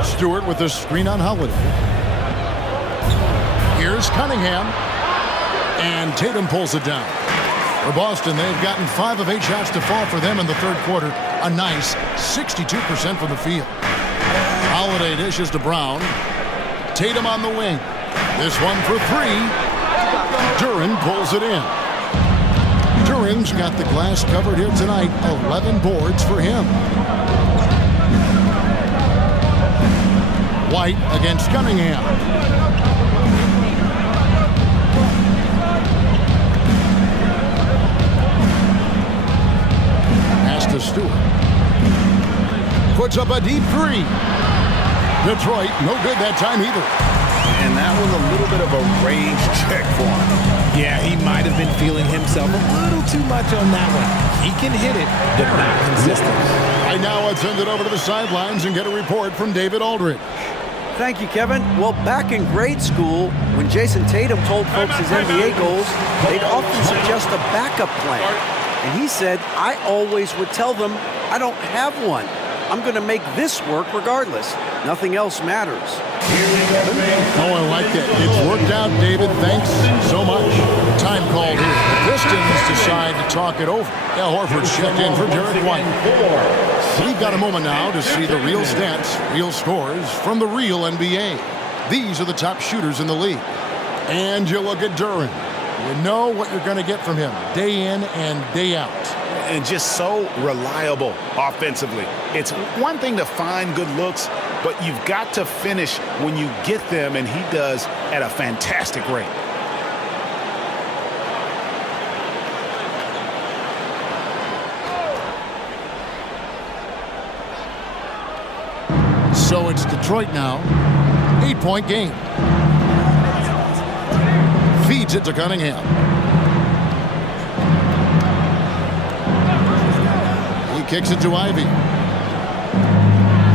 Stewart with the screen on Holiday. Here's Cunningham. And Tatum pulls it down. For Boston, they've gotten 5 of 8 shots to fall for them in the third quarter. A nice 62% from the field. Holiday dishes to Brown. Tatum on the wing. This one for 3. Duran pulls it in. Duran's got the glass covered here tonight. 11 boards for him. White against Cunningham. Pass to Stewart. Puts up a deep 3. Detroit, no good that time either. And that was a little bit of a range check for him. Yeah, he might have been feeling himself a little too much on that one. He can hit it, but not consistent. Right now, let's send it over to the sidelines and get a report from David Aldridge. Thank you, Kevin. Well, back in grade school, when Jason Tatum told folks his NBA goals, they'd often suggest a backup plan. And he said, I always would tell them, I don't have one. I'm going to make this work regardless. Nothing else matters. Oh, I like that. It's worked out, David. Thanks so much. Time called here. The Pistons just decide to talk it over. Yeah, Horford's checked in for Derek White. We've got a moment now to see the real stats, real scores from the real NBA. These are the top shooters in the league. And you look at Duren. You know what you're going to get from him day in and day out. And just so reliable offensively. It's one thing to find good looks, but you've got to finish when you get them, and he does at a fantastic rate. So it's Detroit now. 8-point game. Feeds it to Cunningham. He kicks it to Ivy.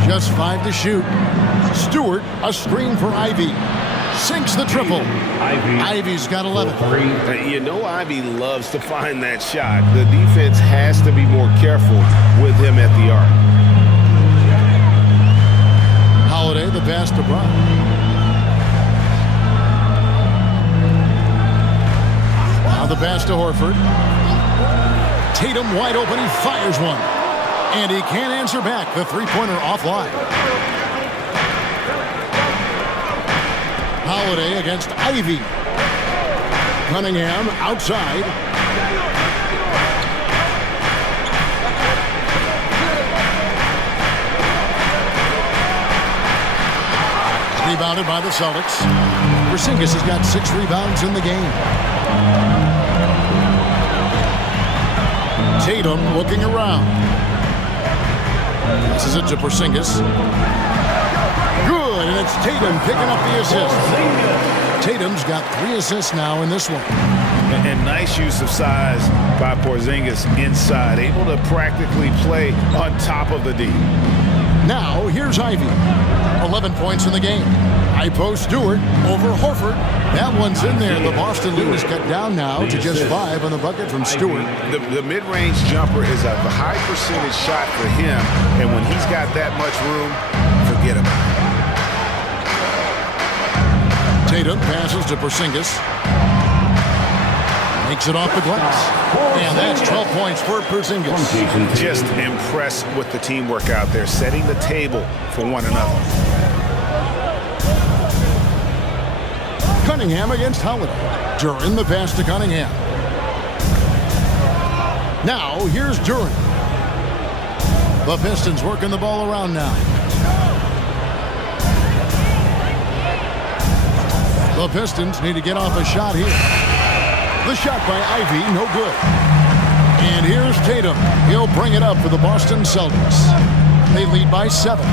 Just 5 to shoot. Stewart, a screen for Ivy. Sinks the triple. Ivy's got 11. You know Ivy loves to find that shot. The defense has to be more careful with him at the arc. Holiday, the pass to Brown. Now the pass to Horford. Tatum wide open. He fires one. And he can't answer back. The three-pointer offline. Holiday against Ivy. Cunningham outside. Rebounded by the Celtics. Porzingis has got 6 rebounds in the game. Tatum looking around. Passes it to Porzingis. Good, and it's Tatum picking up the assist. Tatum's got 3 assists now in this one. And nice use of size by Porzingis inside, able to practically play on top of the D. Now, here's Ivy. 11 points in the game. High post Stewart over Horford. That one's in there. The Boston lead is cut down now to just 5 on the bucket from Stewart. The mid-range jumper is a high percentage shot for him, and when he's got that much room, forget about it. Tatum passes to Porzingis. Makes it off the glass. And that's 12 points for Porzingis. Just impressed with the teamwork out there, setting the table for one another. Cunningham against Holiday. Duren the pass to Cunningham. Now, here's Duren. The Pistons working the ball around now. The Pistons need to get off a shot here. The shot by Ivy, no good. And here's Tatum. He'll bring it up for the Boston Celtics. They lead by 7.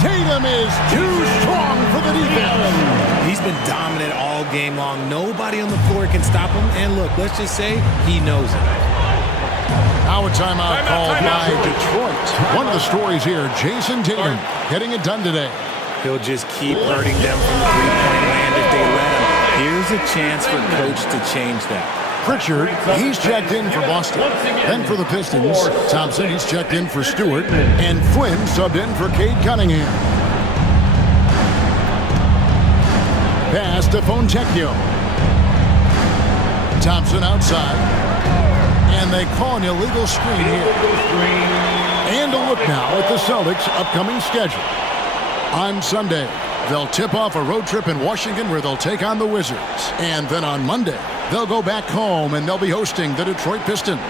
Tatum is too strong for the defense. He's been dominant all game long. Nobody on the floor can stop him. And look, let's just say he knows it. Now a timeout called by Detroit. One of the stories here, Jason Tatum getting it done today. He'll just keep hurting them from the three-point land if they let him. Here's a chance for coach to change that. Pritchard, he's checked in for Boston. Then for the Pistons, Thompson, he's checked in for Stewart. And Flynn subbed in for Cade Cunningham. Pass to Fontecchio. Thompson outside. And they call an illegal screen here. And a look now at the Celtics' upcoming schedule. On Sunday, they'll tip off a road trip in Washington where they'll take on the Wizards. And then on Monday, they'll go back home and they'll be hosting the Detroit Pistons.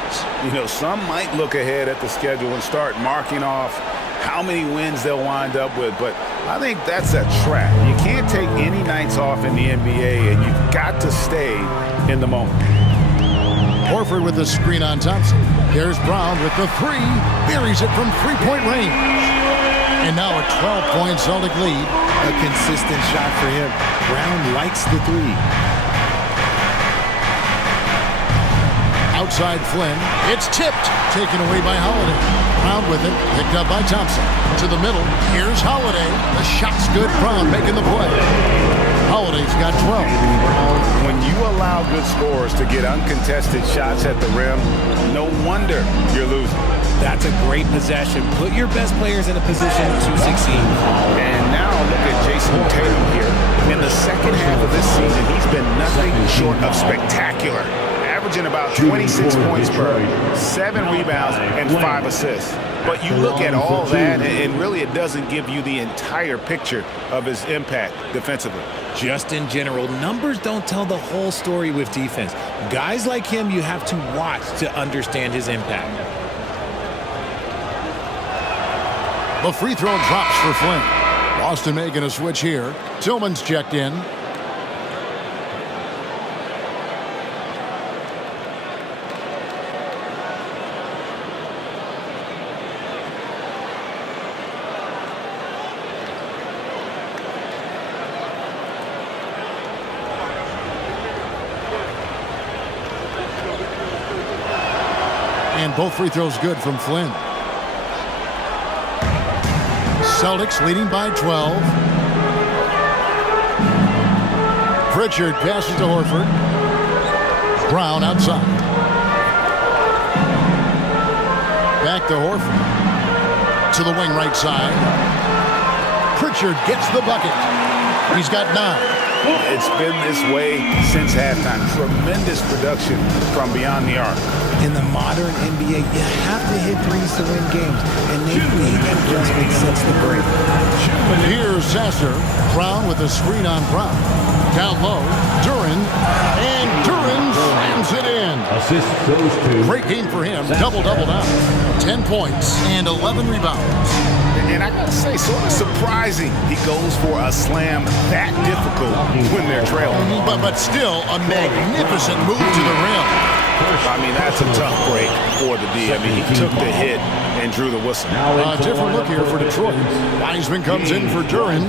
You know, some might look ahead at the schedule and start marking off how many wins they'll wind up with, but I think that's a trap. You can't take any nights off in the NBA, and you've got to stay in the moment. Horford with the screen on Thompson. Here's Brown with the 3. Buries it from three-point range. And now a 12-point Celtic lead. A consistent shot for him. Brown likes the 3. Outside Flynn. It's tipped. Taken away by Holiday. Brown with it. Picked up by Thompson. To the middle. Here's Holiday. The shot's good. Brown making the play. Holiday's got 12. When you allow allow good scorers to get uncontested shots at the rim, no wonder you're losing. That's a great possession. Put your best players in a position to succeed. And now look at Jason Tatum here. In the second half of this season, he's been nothing short of spectacular, averaging about 26 points per, 7 rebounds, and 5 assists. But you look at all that, and really it doesn't give you the entire picture of his impact defensively. Just in general, numbers don't tell the whole story with defense. Guys like him, you have to watch to understand his impact. The free throw drops for Flynn. Boston making a switch here. Tillman's checked in. And both free throws good from Flynn. Celtics leading by 12. Pritchard passes to Horford. Brown outside. Back to Horford. To the wing right side. Pritchard gets the bucket. He's got 9. It's been this way since halftime. Tremendous production from beyond the arc. In the modern NBA, you have to hit threes to win games, and they need adjustment since the break. Here's Sasser. Brown with a screen on Brown. Down low, Duran, and Duran slams it in. Assist goes to. Great game for him. Double-double now. 10 points and 11 rebounds. And I gotta say, sort of surprising he goes for a slam that difficult when they're trailing. But still a magnificent move to the rim. I mean, that's a tough break for the D. I mean, he took the hit and drew the whistle. A different look here for Detroit. Wiseman comes in for Duran,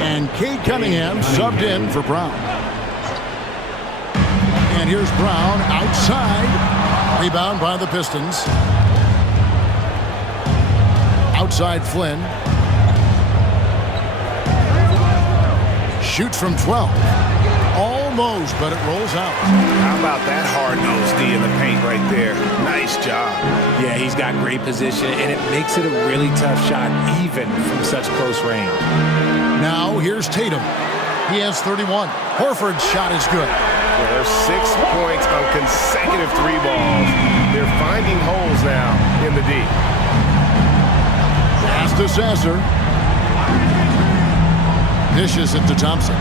and Cade Cunningham subbed in for Brown. And here's Brown outside. Rebound by the Pistons. Outside Flynn. Shoots from 12. Almost, but it rolls out. How about that hard-nosed D in the paint right there? Nice job. Yeah, he's got great position, and it makes it a really tough shot, even from such close range. Now here's Tatum. He has 31. Horford's shot is good. Well, there's 6 points on consecutive 3 balls. They're finding holes now in the D. Pass to Sasser. Dishes it to Thompson.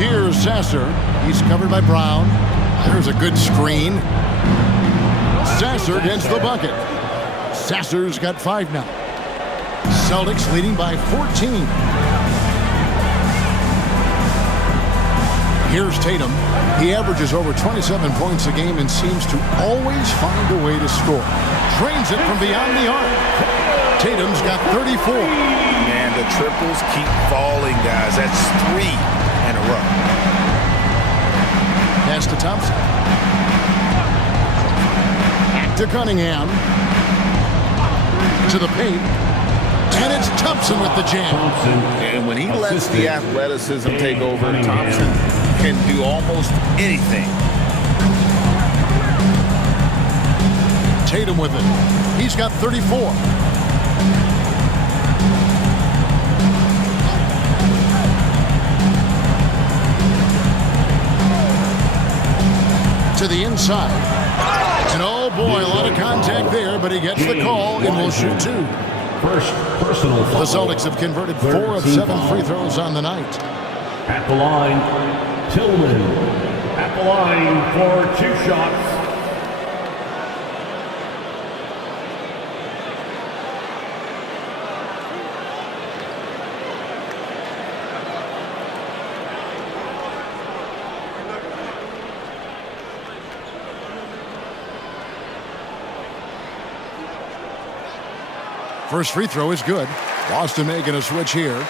Here's Sasser. He's covered by Brown. There's a good screen. Sasser gets the bucket. Sasser's got 5 now. Celtics leading by 14. Here's Tatum. He averages over 27 points a game and seems to always find a way to score. Drains it from beyond the arc. Tatum's got 34. Man, the triples keep falling, guys. That's 3 in a row. Pass to Thompson. Back to Cunningham. To the paint. And it's Thompson with the jam. And when he lets the athleticism take over, Thompson can do almost anything. Tatum with it. He's got 34. To the inside. And oh boy, a lot of contact there, but he gets the call and will shoot 2. First personal foul. The Celtics have converted 4 of 7 free throws on the night. At the line, Tillman. At the line for 2 shots. First free throw is good. Boston making a switch here.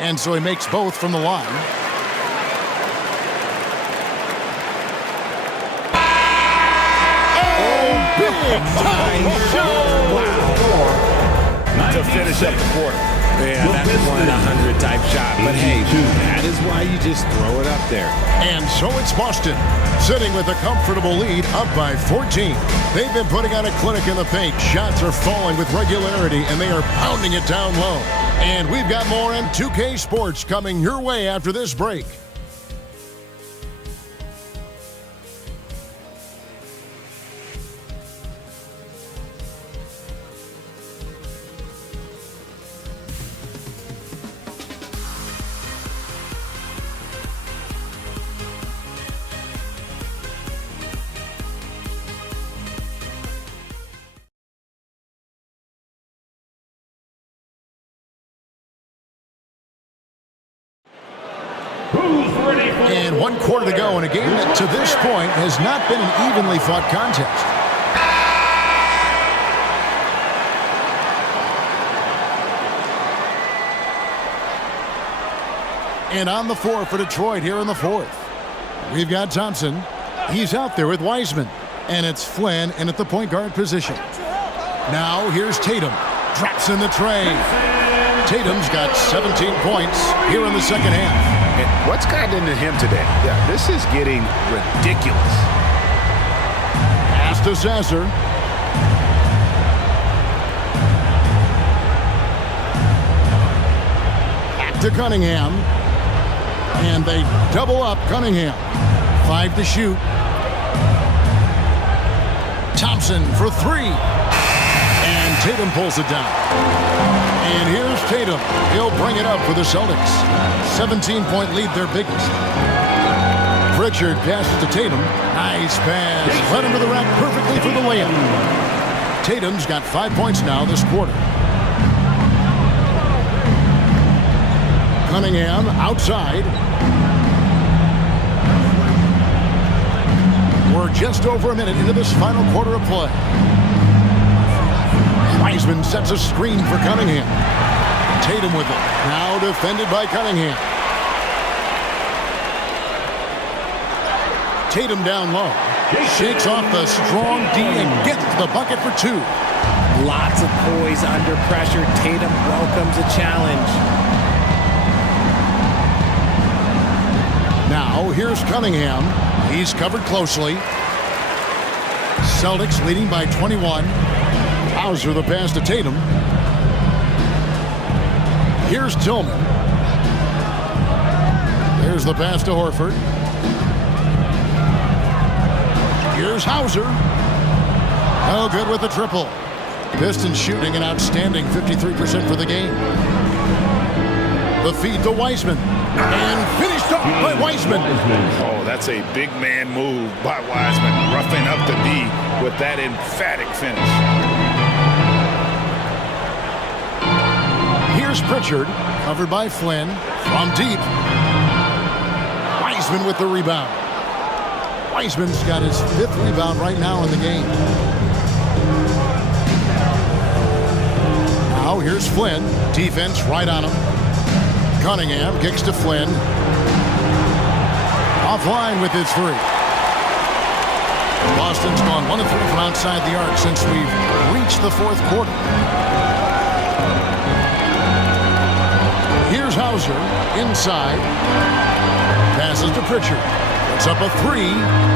And so he makes both from the line. Oh, big time shot! Wow. To finish up the quarter. Yeah, that's a 1-100 type shot. But hey, that is why you just throw it up there. And so it's Boston, sitting with a comfortable lead, up by 14. They've been putting on a clinic in the paint. Shots are falling with regularity, and they are pounding it down low. And we've got more in 2K Sports coming your way after this break. And 1 quarter to go in a game that to this point has not been an evenly fought contest. And on the floor for Detroit here in the fourth. We've got Thompson. He's out there with Wiseman. And it's Flynn in at the point guard position. Now here's Tatum. Drops in the tray. Tatum's got 17 points here in the second half. And what's gotten into him today? Yeah, this is getting ridiculous. Pass to Sasser. Back to Cunningham. And they double up Cunningham. 5 to shoot. Thompson for 3. And Tatum pulls it down. And here's Tatum. He'll bring it up for the Celtics. 17-point lead, their biggest. Pritchard passes to Tatum. Nice pass. Led him to the rack perfectly for the layup. Tatum's got 5 points now this quarter. Cunningham outside. We're just over a minute into this final quarter of play. Wiseman sets a screen for Cunningham. Tatum with it. Now defended by Cunningham. Tatum down low. Shakes off the strong D and gets the bucket for 2. Lots of poise under pressure. Tatum welcomes a challenge. Now here's Cunningham. He's covered closely. Celtics leading by 21. Hauser the pass to Tatum. Here's Tillman. There's the pass to Horford. Here's Hauser. Oh, good with the triple. Pistons shooting an outstanding 53% for the game. The feed to Wiseman. And finished off by Wiseman. Oh, that's a big man move by Wiseman. Roughing up the D with that emphatic finish. Here's Pritchard, covered by Flynn, from deep. Wiseman with the rebound. Wiseman's got his 5th rebound right now in the game. Now here's Flynn, defense right on him. Cunningham kicks to Flynn. Offline with his 3. Boston's gone 1 of 3 from outside the arc since we've reached the 4th quarter. Here's Hauser, inside. Passes to Pritchard. Puts up a 3.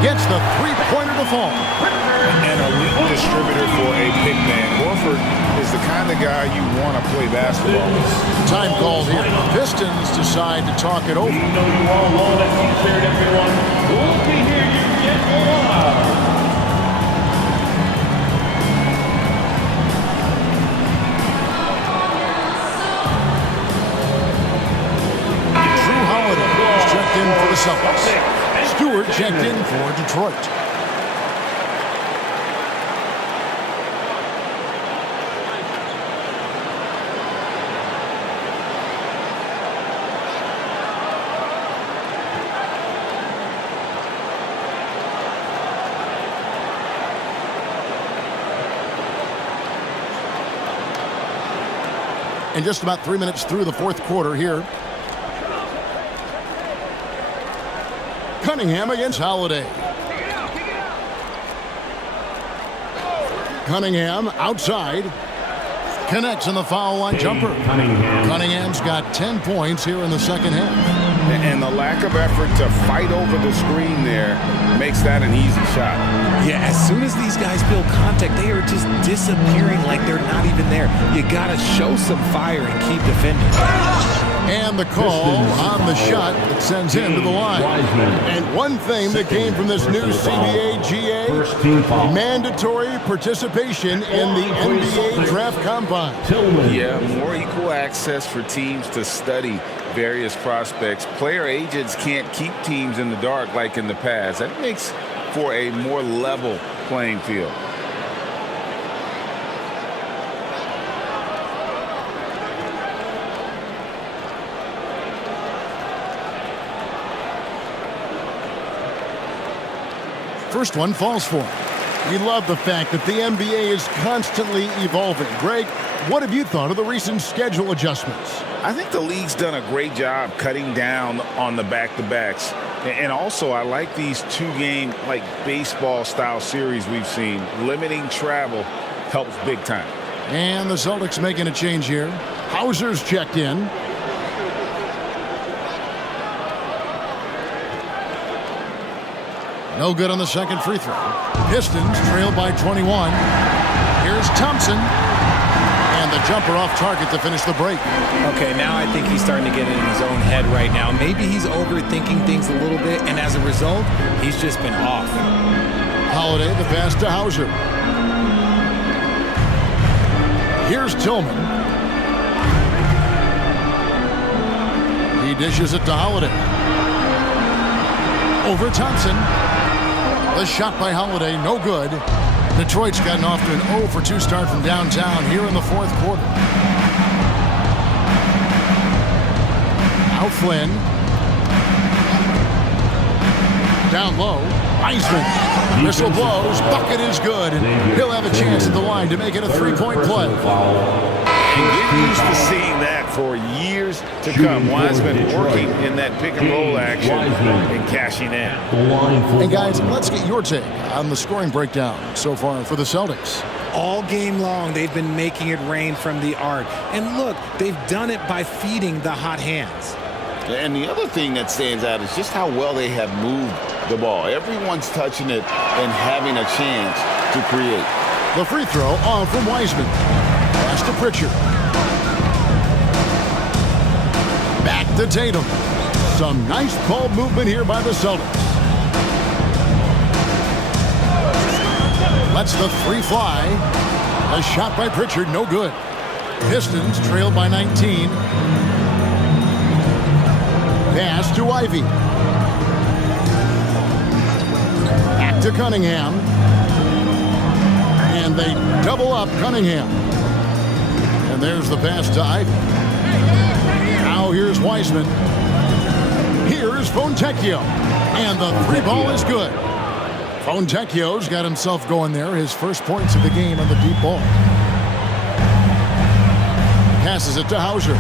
Gets the 3-pointer to fall. An elite distributor for a big man. Horford is the kind of guy you want to play basketball with. Time called here. Pistons decide to talk it over. You know you all know that you shared everyone. We'll be here. You get more. Checked in for the Celtics. Stewart checked in for Detroit. And just about 3 minutes through the 4th quarter here Cunningham against Holiday. Cunningham outside. Connects on the foul line jumper. Cunningham's got 10 points here in the second half. And the lack of effort to fight over the screen there makes that an easy shot. Yeah, as soon as these guys feel contact, they are just disappearing like they're not even there. You got to show some fire and keep defending. And the call on the shot that sends him to the line. And one thing that came from this new CBA GA, mandatory participation in the NBA Draft Combine. Yeah, more equal access for teams to study various prospects. Player agents can't keep teams in the dark like in the past. That makes for a more level playing field. First one falls for him. We love the fact that the NBA is constantly evolving. Greg, what have you thought of the recent schedule adjustments? I think the league's done a great job cutting down on the back-to-backs. And also, I like these two-game, like baseball-style series we've seen. Limiting travel helps big time. And the Celtics making a change here. Hauser's checked in. No good on the second free throw. Pistons trail by 21. Here's Thompson. And the jumper off target to finish the break. Okay, now I think he's starting to get in his own head right now. Maybe he's overthinking things a little bit, and as a result, he's just been off. Holiday, the pass to Hauser. Here's Tillman. He dishes it to Holiday. Over Thompson. The shot by Holiday, no good. Detroit's gotten off to an 0 for 2 start from downtown here in the fourth quarter. Now Flynn. Down low. Wiseman. Whistle blows. Bucket is good. And he'll have a chance at the line to make it a three-point play. And get used to seeing that for years to come. Wiseman working in that pick-and-roll action and cashing in. And guys, let's get your take on the scoring breakdown so far for the Celtics. All game long, they've been making it rain from the arc. And look, they've done it by feeding the hot hands. And the other thing that stands out is just how well they have moved the ball. Everyone's touching it and having a chance to create. The free throw on from Wiseman. Pass to Pritchard. Back to Tatum. Some nice ball movement here by the Celtics. Lets the three fly. A shot by Pritchard, no good. Pistons trail by 19. Pass to Ivy. Back to Cunningham. And they double up Cunningham. And there's the pass to Ivy. Now here's Wiseman. Here's Fontecchio. And the three ball is good. Fontecchio's got himself going there. His first points of the game on the deep ball. Passes it to Hauser.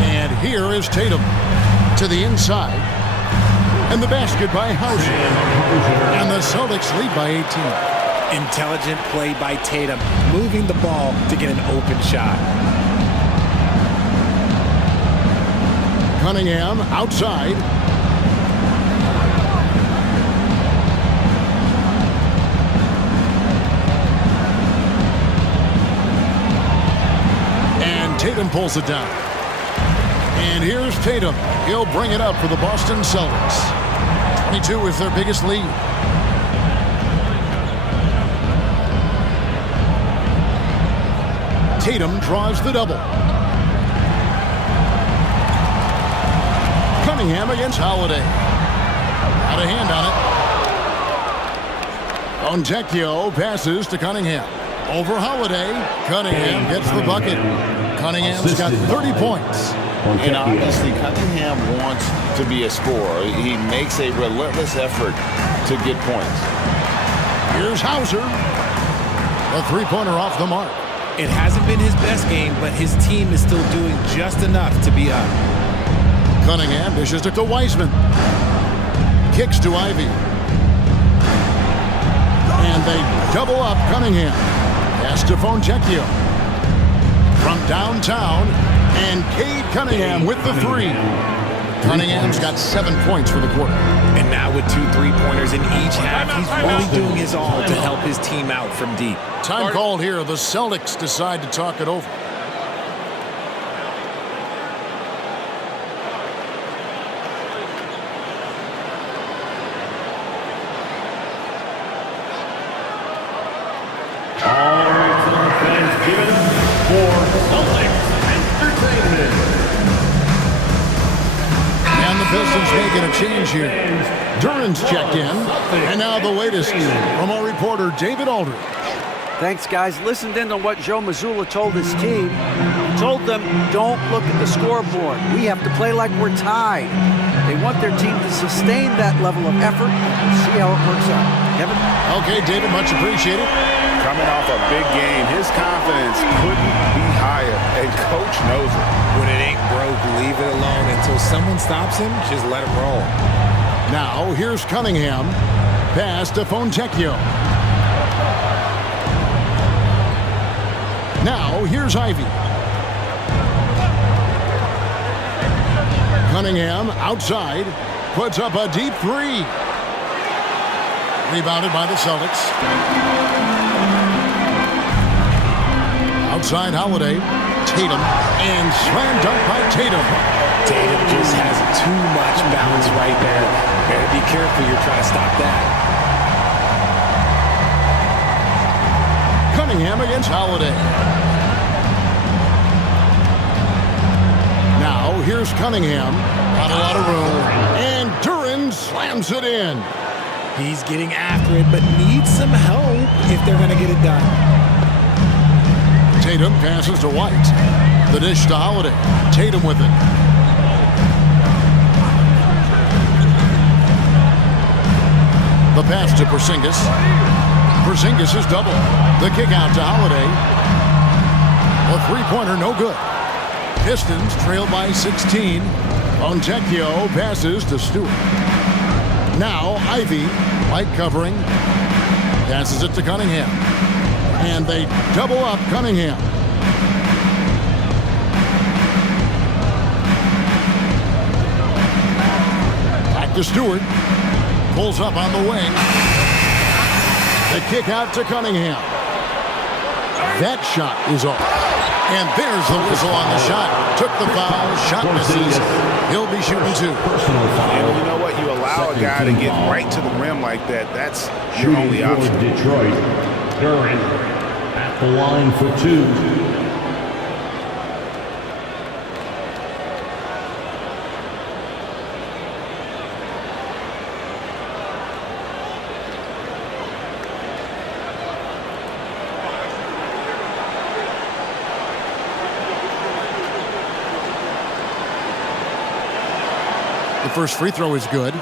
And here is Tatum to the inside. And the basket by Hauser. And the Celtics lead by 18. Intelligent play by Tatum, moving the ball to get an open shot. Cunningham outside. And Tatum pulls it down. And here's Tatum. He'll bring it up for the Boston Celtics. 22 is their biggest lead. Tatum draws the double. Cunningham against Holiday. Got a hand on it. Fontecchio passes to Cunningham. Over Holiday. Cunningham gets the bucket. Cunningham's got 30 points. And obviously, Cunningham wants to be a scorer. He makes a relentless effort to get points. Here's Hauser. A three-pointer off the mark. It hasn't been his best game, but his team is still doing just enough to be up. Cunningham dishes it to Wiseman. Kicks to Ivy. And they double up Cunningham. Pass to Fontecchio. From downtown, and Cade Cunningham with the three. Cunningham's got 7 points for the quarter. And now with 2 3-pointers in each half, he's really doing his all to help his team out from deep. Time called here. The Celtics decide to talk it over. All right, Celtics fans, give it up for Celtics Entertainment. And the Pistons making a change here. Duran's checked in. And now the latest from our reporter, David Aldridge. Thanks, guys. Listened in to what Joe Mazzulla told his team. He told them, don't look at the scoreboard. We have to play like we're tied. They want their team to sustain that level of effort. We'll see how it works out. Kevin? Okay, David, much appreciated. Coming off a big game, his confidence couldn't be higher, and Coach knows it. When it ain't broke, leave it alone until someone stops him. Just let him roll. Now, here's Cunningham. Pass to Fontecchio. Now, here's Ivy. Cunningham outside. Puts up a deep three. Rebounded by the Celtics. Outside Holiday. Tatum. And slam dunk by Tatum. Tatum just has too much bounce right there. Better be careful. You're trying to stop that. Cunningham against Holiday. Now, here's Cunningham. Not a lot of room. And Duran slams it in. He's getting after it, but needs some help if they're going to get it done. Tatum passes to White. The dish to Holiday. Tatum with it. The pass to Porzingis. Porzingis is double. The kick out to Holiday. A three-pointer, no good. Pistons trail by 16. Fontecchio passes to Stewart. Now Ivy, light covering, passes it to Cunningham. And they double up Cunningham. Back to Stewart. Pulls up on the wing. The kick out to Cunningham. That shot is off. And there's the whistle on the shot. Took the foul. Shot misses. He'll be shooting two. And you know what? You allow a guy to get right to the rim like that. That's your only option. Detroit. Duran at the line for two. The first free throw is good.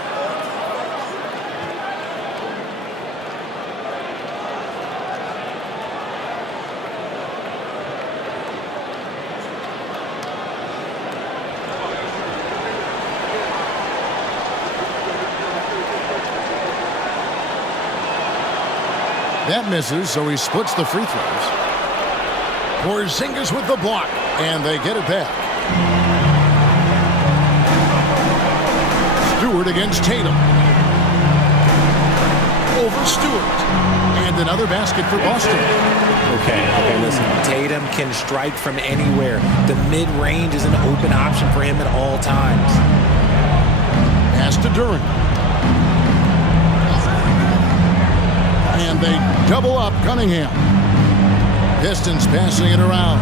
That misses, so he splits the free throws. Porzingis with the block, and they get it back. Stewart against Tatum. Over Stewart. And another basket for Boston. Okay, listen. Tatum can strike from anywhere. The mid-range is an open option for him at all times. Pass to Duran. And they double up Cunningham. Pistons passing it around.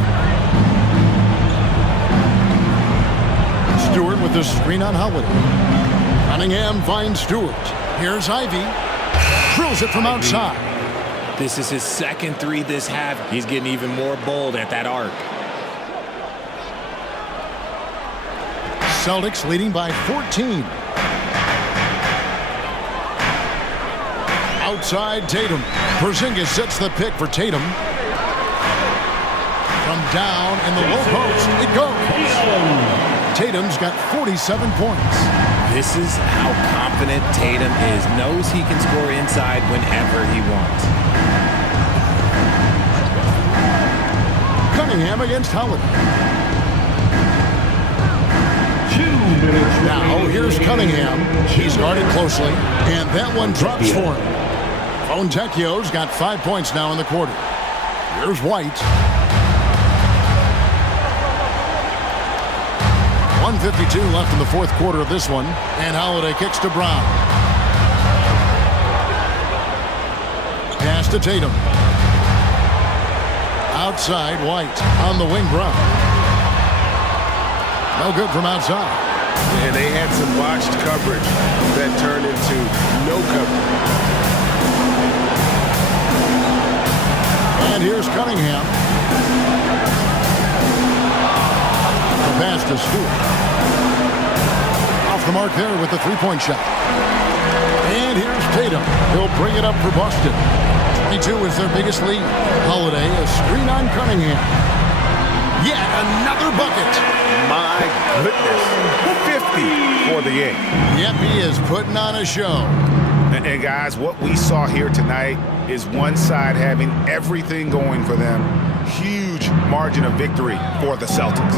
Stewart with the screen on Holiday. Cunningham finds Stewart. Here's Ivy. Drills it from outside. This is his second three this half. He's getting even more bold at that arc. Celtics leading by 14. Outside Tatum. Porzingis sets the pick for Tatum. From down in the low post, it goes. Tatum's got 47 points. This is how confident Tatum is. Knows he can score inside whenever he wants. Cunningham against Holiday. Now, here's Cunningham. He's guarded closely, and that one drops for him. Fontecchio's got 5 points now in the quarter. Here's White. 1:52 left in the fourth quarter of this one, and Holiday kicks to Brown. Pass to Tatum. Outside, White. On the wing, Brown. No good from outside. And they had some botched coverage that turned into no coverage. And here's Cunningham. The pass to Stewart. Off the mark there with the three-point shot. And here's Tatum. He'll bring it up for Boston. 22 is their biggest lead. Holiday, a screen on Cunningham. Yet another bucket. My goodness. 50 for the game. Yep, he is putting on a show. And guys, what we saw here tonight is one side having everything going for them. Huge margin of victory for the Celtics.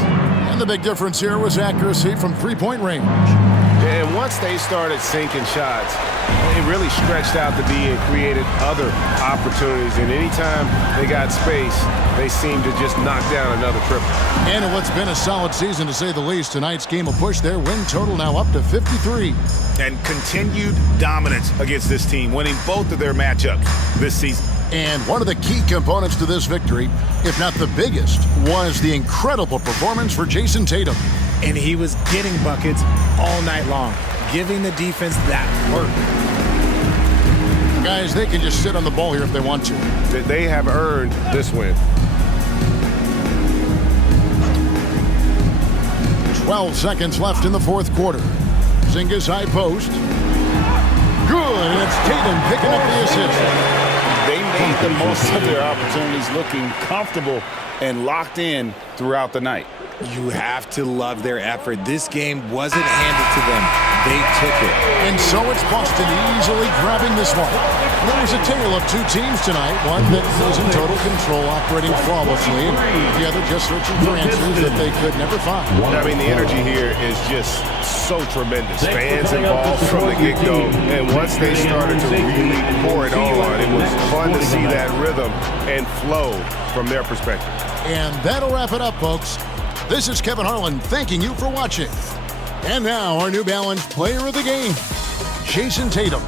And the big difference here was accuracy from three-point range. And once they started sinking shots, it really stretched out the D and created other opportunities. And anytime they got space, they seemed to just knock down another triple. And in what's been a solid season, to say the least, tonight's game will push their win total now up to 53. And continued dominance against this team, winning both of their matchups this season. And one of the key components to this victory, if not the biggest, was the incredible performance for Jason Tatum. And he was getting buckets all night long, giving the defense that work. Guys, they can just sit on the ball here if they want to. They have earned this win. 12 seconds left in the fourth quarter. Zinga's high post. Good, and it's Tatum picking up the assist. They made the most of their opportunities, looking comfortable and locked in throughout the night. You have to love their effort. This game wasn't handed to them. They took it. And so it's Boston easily grabbing this one. There's a tale of two teams tonight. One that was in total control, operating flawlessly, and the other just searching for answers that they could never find. I mean, the energy here is just so tremendous. Fans involved from the get-go. And once they started to really pour it on, it was fun to see that rhythm and flow from their perspective. And that'll wrap it up, folks. This is Kevin Harlan thanking you for watching. And now our New Balance player of the game, Jason Tatum.